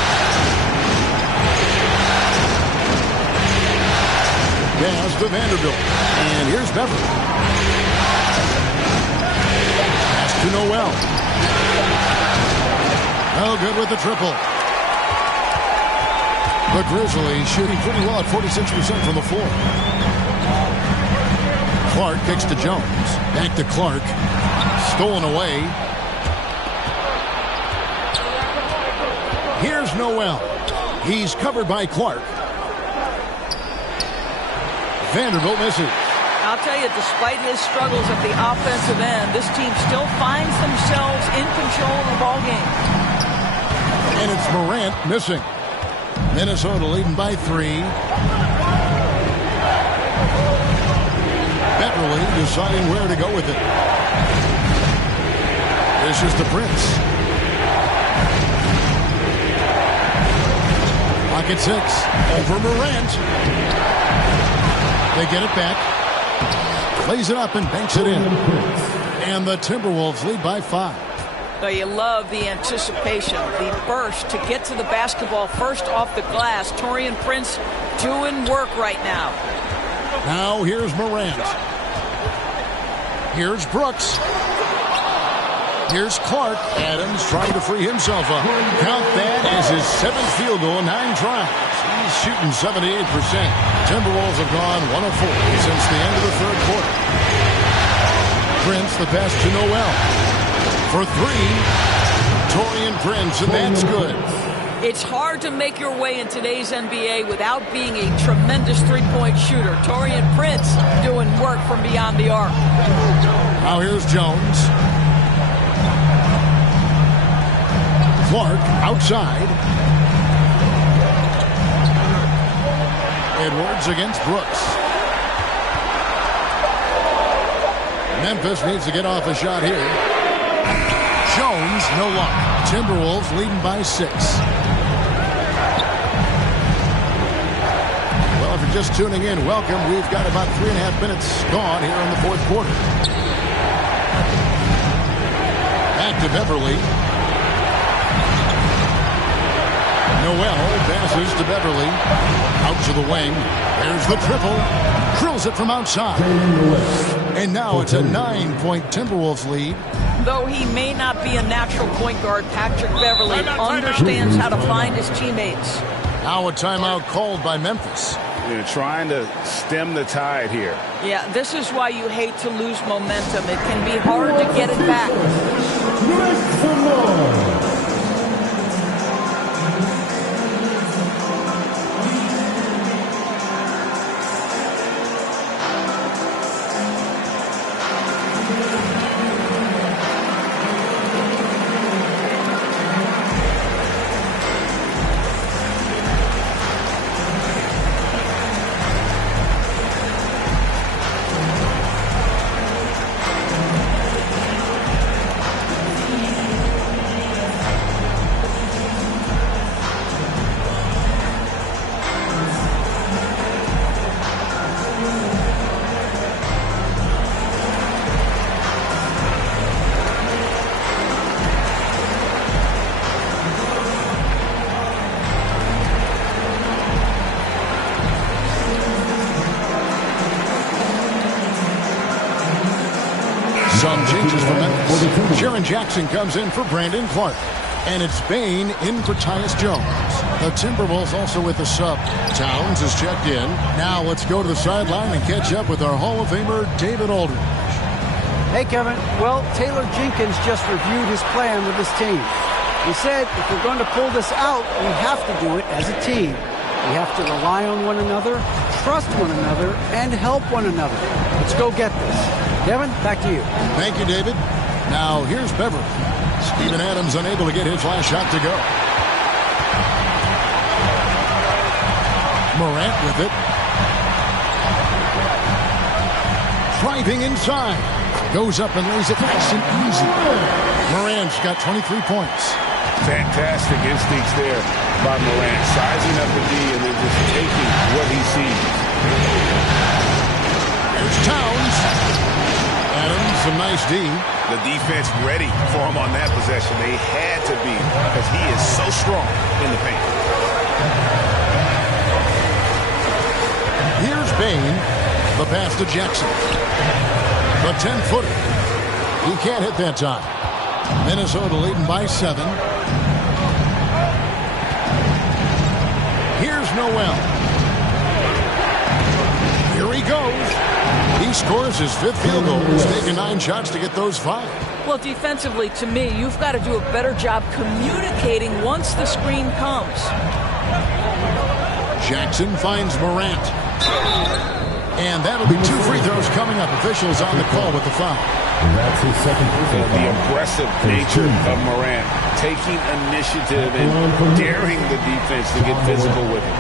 Pass to Vanderbilt. And here's Beverly. Pass to Noel. Oh, good with the triple. The Grizzlies shooting pretty well at 46% from the floor. Clark kicks to Jones. Back to Clark. Stolen away. Here's Noel. He's covered by Clark. Vanderbilt misses. I'll tell you, despite his struggles at the offensive end, this team still finds themselves in control of the ball game. And it's Morant missing. Minnesota leading by 3. Beverly deciding where to go with it. This is the Prince. Pocket 6. Over Morant. They get it back. Plays it up and banks it in. And the Timberwolves lead by 5. So you love the anticipation, the burst to get to the basketball first off the glass. Taurean Prince doing work right now. Now here's Morant. Here's Brooks. Here's Clark. Adams trying to free himself up. Count that as his 7th field goal in 9 tries. He's shooting 78%. Timberwolves have gone 1 of 4 since the end of the 3rd quarter. Prince the pass to Noel. For 3, Taurean Prince, and that's good. It's hard to make your way in today's NBA without being a tremendous three-point shooter. Taurean Prince doing work from beyond the arc. Now here's Jones. Clark outside. Edwards against Brooks. Memphis needs to get off a shot here. Jones, no luck. Timberwolves leading by 6. Well, if you're just tuning in, welcome. We've got about 3.5 minutes gone here in the 4th quarter. Back to Beverly. Noel passes to Beverly. Out to the wing. There's the triple. Drills it from outside. And now it's a 9-point Timberwolves lead. Though he may not be a natural point guard, Patrick Beverly understands how to find his teammates. Now a timeout called by Memphis. They're trying to stem the tide here. Yeah, this is why you hate to lose momentum. It can be hard to get it back. Some changes for Memphis. Jaren Jackson comes in for Brandon Clark. And it's Bane in for Tyus Jones. The Timberwolves also with a sub. Towns is checked in. Now let's go to the sideline and catch up with our Hall of Famer, David Aldridge. Hey, Kevin. Well, Taylor Jenkins just reviewed his plan with his team. He said if we're going to pull this out, we have to do it as a team. We have to rely on one another, trust one another, and help one another. Let's go get this. Kevin, back to you. Thank you, David. Now, here's Beverly. Steven Adams unable to get his last shot to go. Morant with it. Driving inside. Goes up and lays it nice and easy. Morant's got 23 points. Fantastic instincts there by Morant. Sizing up the D and then just taking what he sees. Here's Towns. Adams, a nice D. The defense ready for him on that possession. They had to be because he is so strong in the paint. Here's Bane. The pass to Jackson. The 10-footer. He can't hit that time. Minnesota leading by 7. Here's Noel. Here he goes. He scores his 5th field goal. He's taken 9 shots to get those 5. Well, defensively, to me, you've got to do a better job communicating once the screen comes. Jackson finds Morant. And that'll be 2 free throws coming up. Officials on the call with the foul. And that's his second free throw. The aggressive nature of Morant, taking initiative and daring the defense to get physical with him.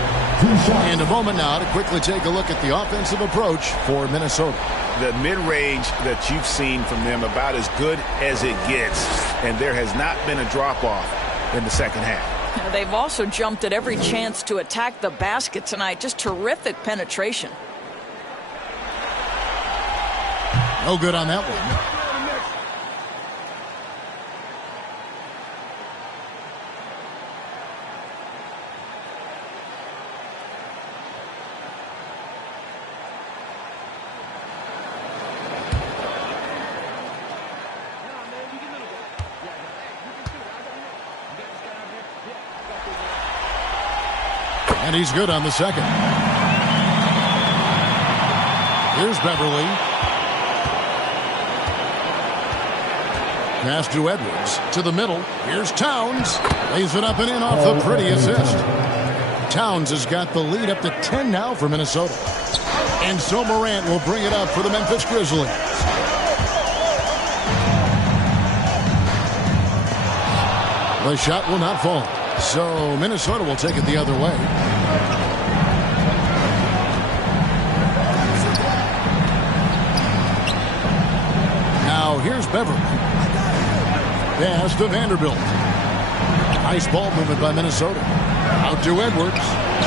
And a moment now to quickly take a look at the offensive approach for Minnesota. The mid-range that you've seen from them about as good as it gets, and there has not been a drop-off in the second half. They've also jumped at every chance to attack the basket tonight. Just terrific penetration. No good on that one. And he's good on the second. Here's Beverly. Pass to Edwards. To the middle. Here's Towns. Lays it up and in off the pretty assist. Towns has got the lead up to 10 now for Minnesota. And so Morant will bring it up for the Memphis Grizzlies. The shot will not fall. So Minnesota will take it the other way. Now here's Beverly. Pass to Vanderbilt. Nice ball movement by Minnesota. Out to Edwards.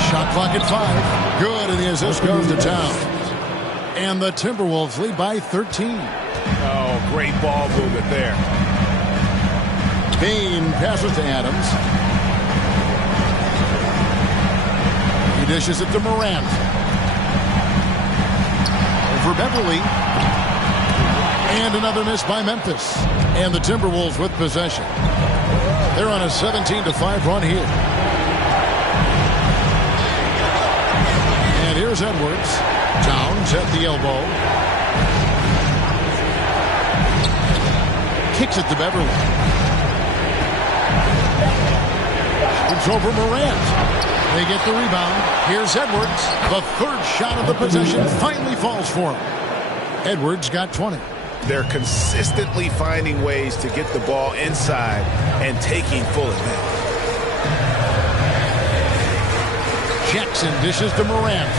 Shot clock at 5. Good, and the assist goes to Towns. And the Timberwolves lead by 13. Oh, great ball movement there. Payne passes to Adams. He dishes it to Morant. Over Beverly. And another miss by Memphis. And the Timberwolves with possession. They're on a 17-5 run here. And here's Edwards. Towns at the elbow. Kicks it to Beverly. It's over Morant. They get the rebound. Here's Edwards. The 3rd shot of the possession finally falls for him. Edwards got 20. They're consistently finding ways to get the ball inside and taking full advantage. Jackson dishes to Morant.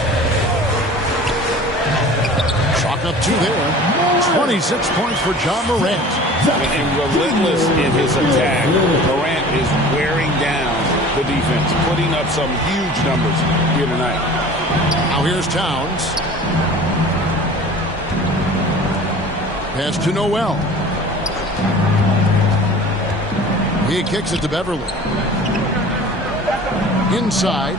Chalk up 2 there. 26 points for John Morant. And relentless in his attack. Morant is wearing down the defense, putting up some huge numbers here tonight. Now here's Towns. Pass to Noel. He kicks it to Beverly. Inside.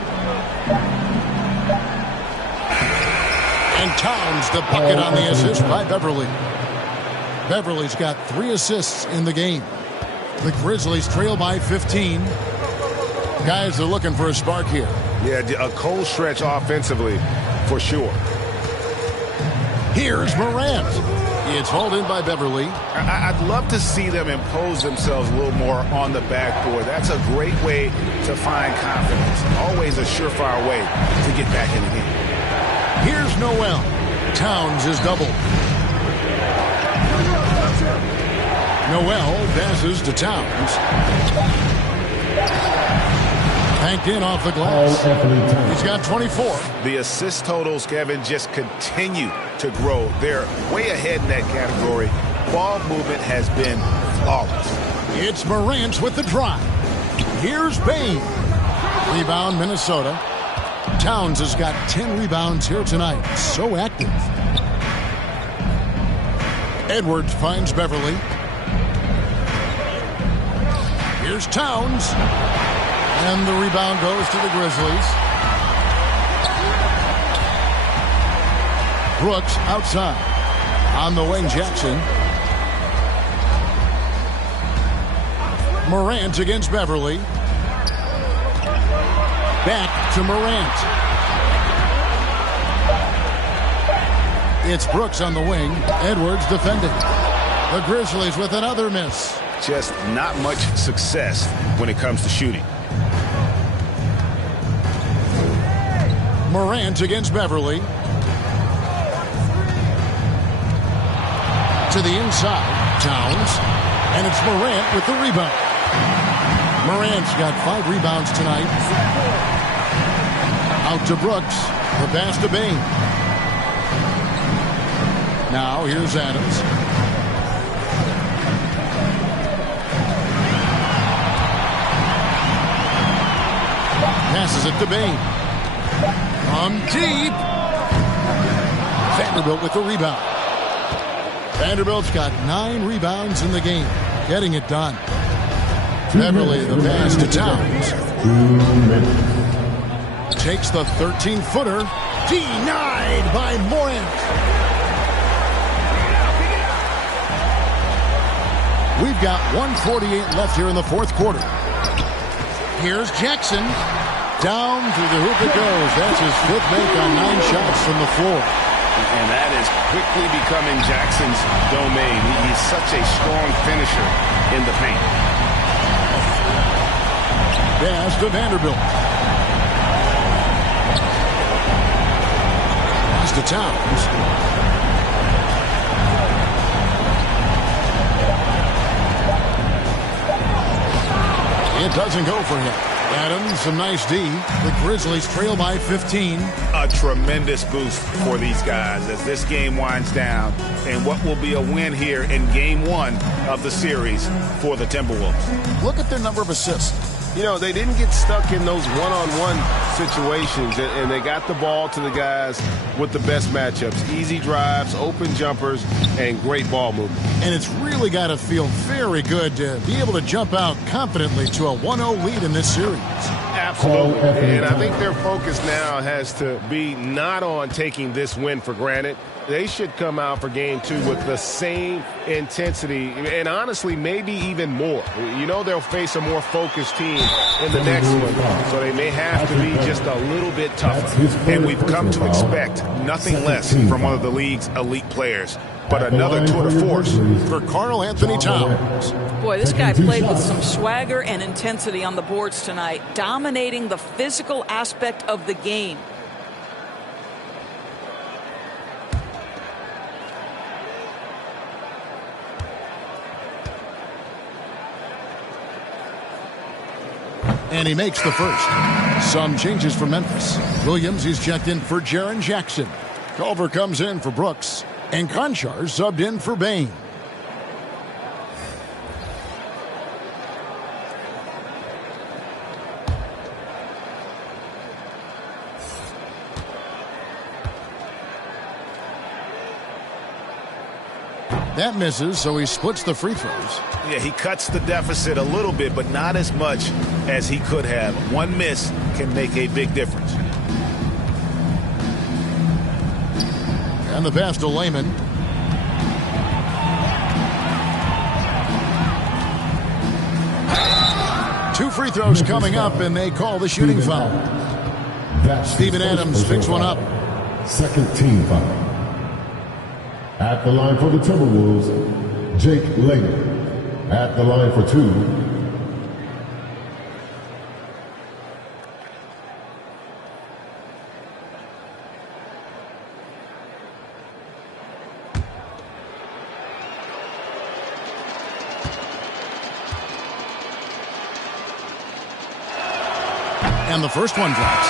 And Towns the bucket on the assist by Beverly. Beverly's got 3 assists in the game. The Grizzlies trail by 15. Guys are looking for a spark here. Yeah, a cold stretch offensively for sure. Here's Morant. It's hauled in by Beverly. I'd love to see them impose themselves a little more on the backboard. That's a great way to find confidence. Always a surefire way to get back in the game. Here's Noel. Towns is doubled. Noel passes to Towns. Banked in off the glass. He's got 24. The assist totals, Kevin, just continue to grow. They're way ahead in that category. Ball movement has been flawless. It's Morant with the drive. Here's Payne. Rebound, Minnesota. Towns has got 10 rebounds here tonight. So active. Edwards finds Beverly. Here's Towns. And the rebound goes to the Grizzlies. Brooks outside. On the wing, Jackson. Morant against Beverly. Back to Morant. It's Brooks on the wing. Edwards defending. The Grizzlies with another miss. Just not much success when it comes to shooting. Morant against Beverly. To the inside. Towns. And it's Morant with the rebound. Morant's got 5 rebounds tonight. Out to Brooks. The pass to Bain. Now here's Adams. Passes it to Bain. From deep. Vanderbilt with the rebound. Vanderbilt's got 9 rebounds in the game. Getting it done. Beverly the pass to Towns. Takes the 13-footer. Denied by Morant. We've got 1:48 left here in the fourth quarter. Here's Jackson. Down through the hoop it goes. That's his 5th make on 9 shots from the floor. And that is quickly becoming Jackson's domain. He's such a strong finisher in the paint. Pass to Vanderbilt. Pass to Towns. It doesn't go for him. Adams, some nice D. The Grizzlies trail by 15. A tremendous boost for these guys as this game winds down and what will be a win here in game 1 of the series for the Timberwolves. Look at their number of assists. You know, they didn't get stuck in those one-on-one situations, and they got the ball to the guys with the best matchups. Easy drives, open jumpers, and great ball movement. And it's really got to feel very good to be able to jump out confidently to a 1-0 lead in this series. Absolutely. And I think their focus now has to be not on taking this win for granted. They should come out for game 2 with the same intensity and honestly maybe even more. You know they'll face a more focused team in the next one, so they may have to be just a little bit tougher. And we've come to expect nothing less from one of the league's elite players. But another tour de force for Karl Anthony Towns. Boy, this guy played with some swagger and intensity on the boards tonight, dominating the physical aspect of the game. And he makes the first. Some changes for Memphis. Williams is checked in for Jaren Jackson. Culver comes in for Brooks. And Conchar subbed in for Bain. That misses, so he splits the free throws. Yeah, he cuts the deficit a little bit, but not as much as he could have. One miss can make a big difference. And the pass to Layman. Two free throws coming up, and they call the shooting foul. Steven Adams picks one up. Second team foul. At the line for the Timberwolves, Jake Layman. At the line for 2. And the first one drops.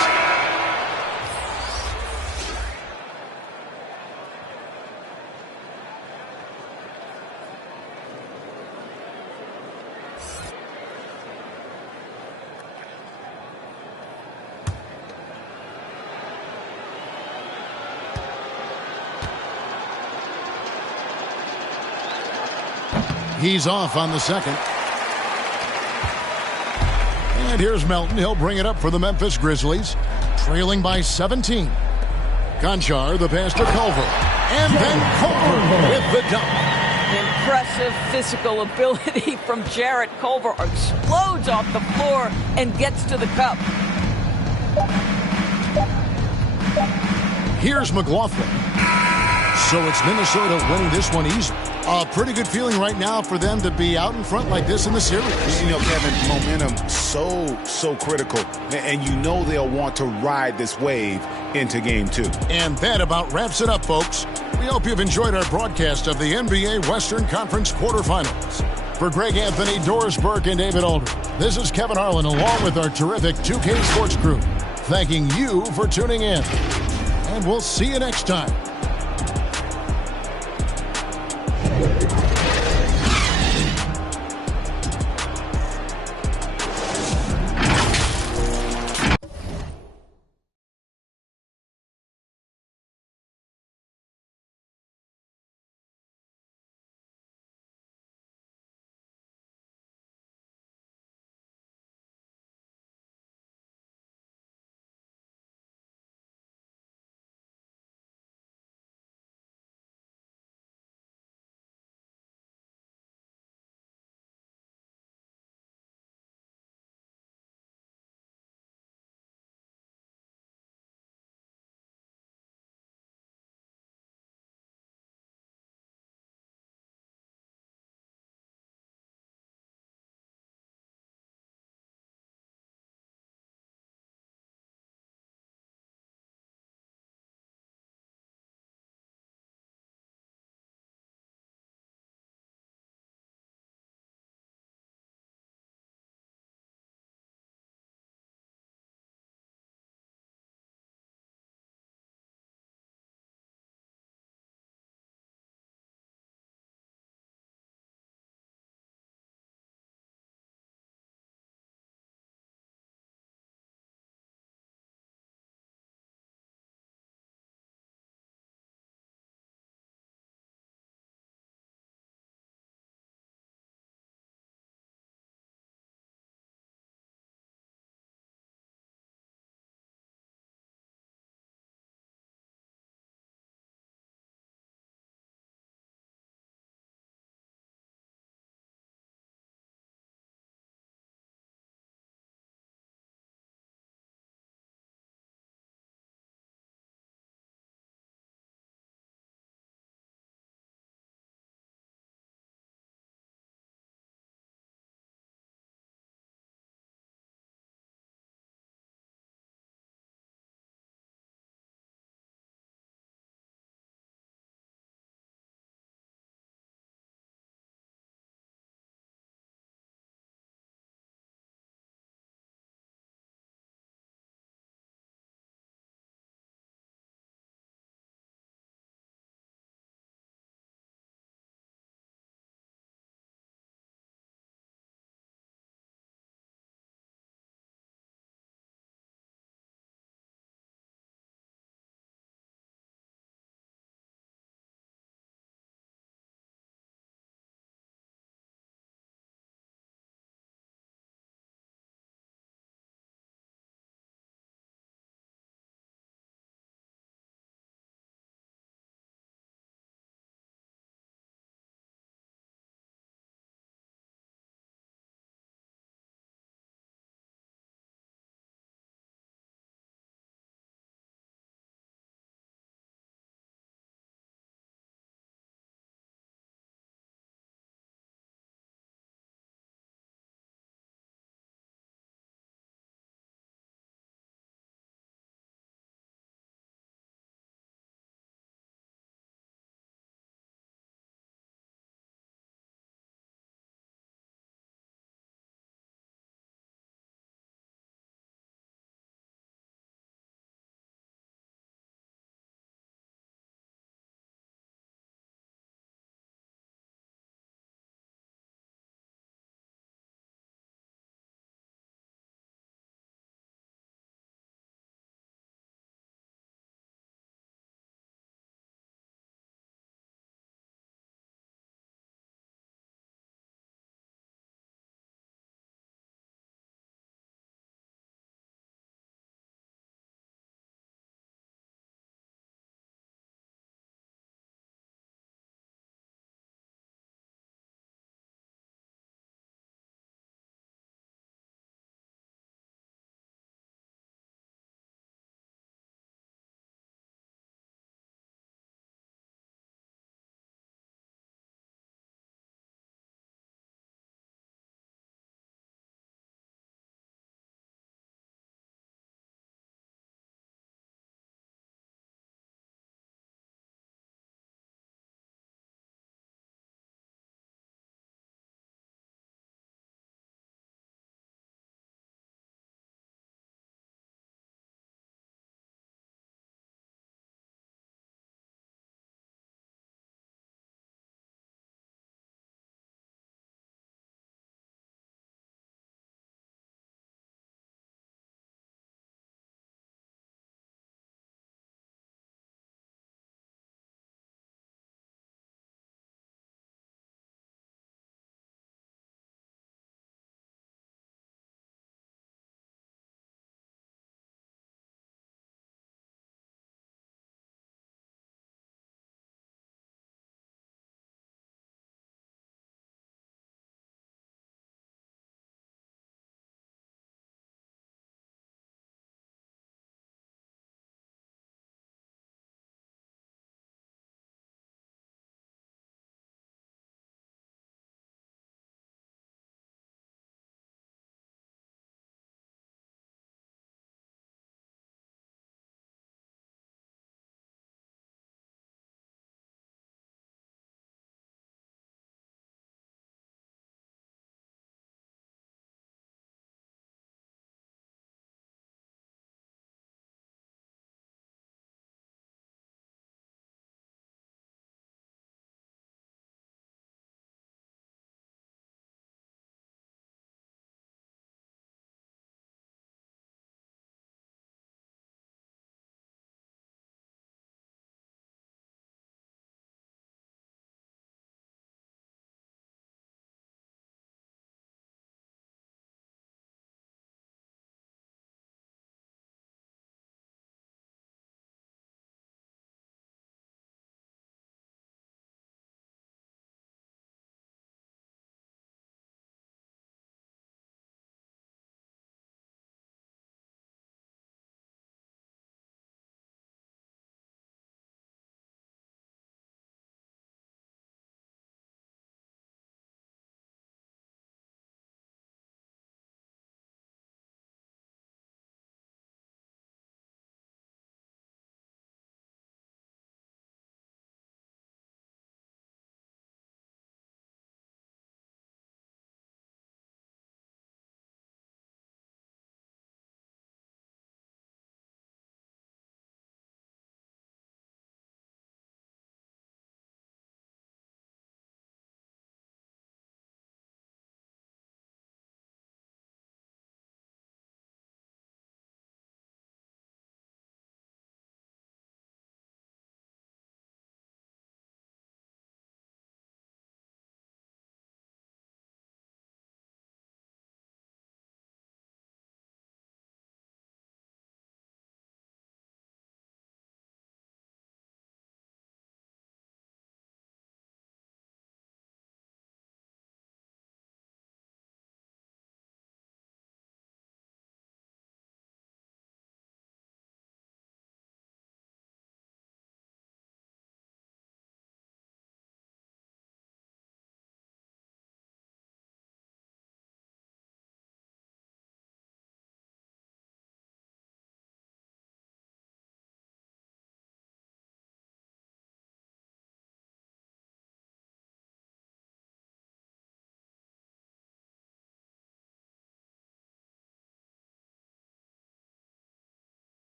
He's off on the second. And here's Melton. He'll bring it up for the Memphis Grizzlies. Trailing by 17. Conchar, the pass to Culver. And then Culver with the dunk. Impressive physical ability from Jarrett Culver. Explodes off the floor and gets to the cup. Here's McLaughlin. So it's Minnesota winning this one easily. A pretty good feeling right now for them to be out in front like this in the series. You know, Kevin, momentum so critical. And you know they'll want to ride this wave into Game 2. And that about wraps it up, folks. We hope you've enjoyed our broadcast of the NBA Western Conference quarterfinals. For Greg Anthony, Doris Burke, and David Aldridge, this is Kevin Harlan along with our terrific 2K Sports crew, thanking you for tuning in. And we'll see you next time.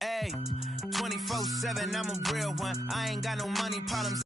Hey, 24/7, I'm a real one. I ain't got no money problems.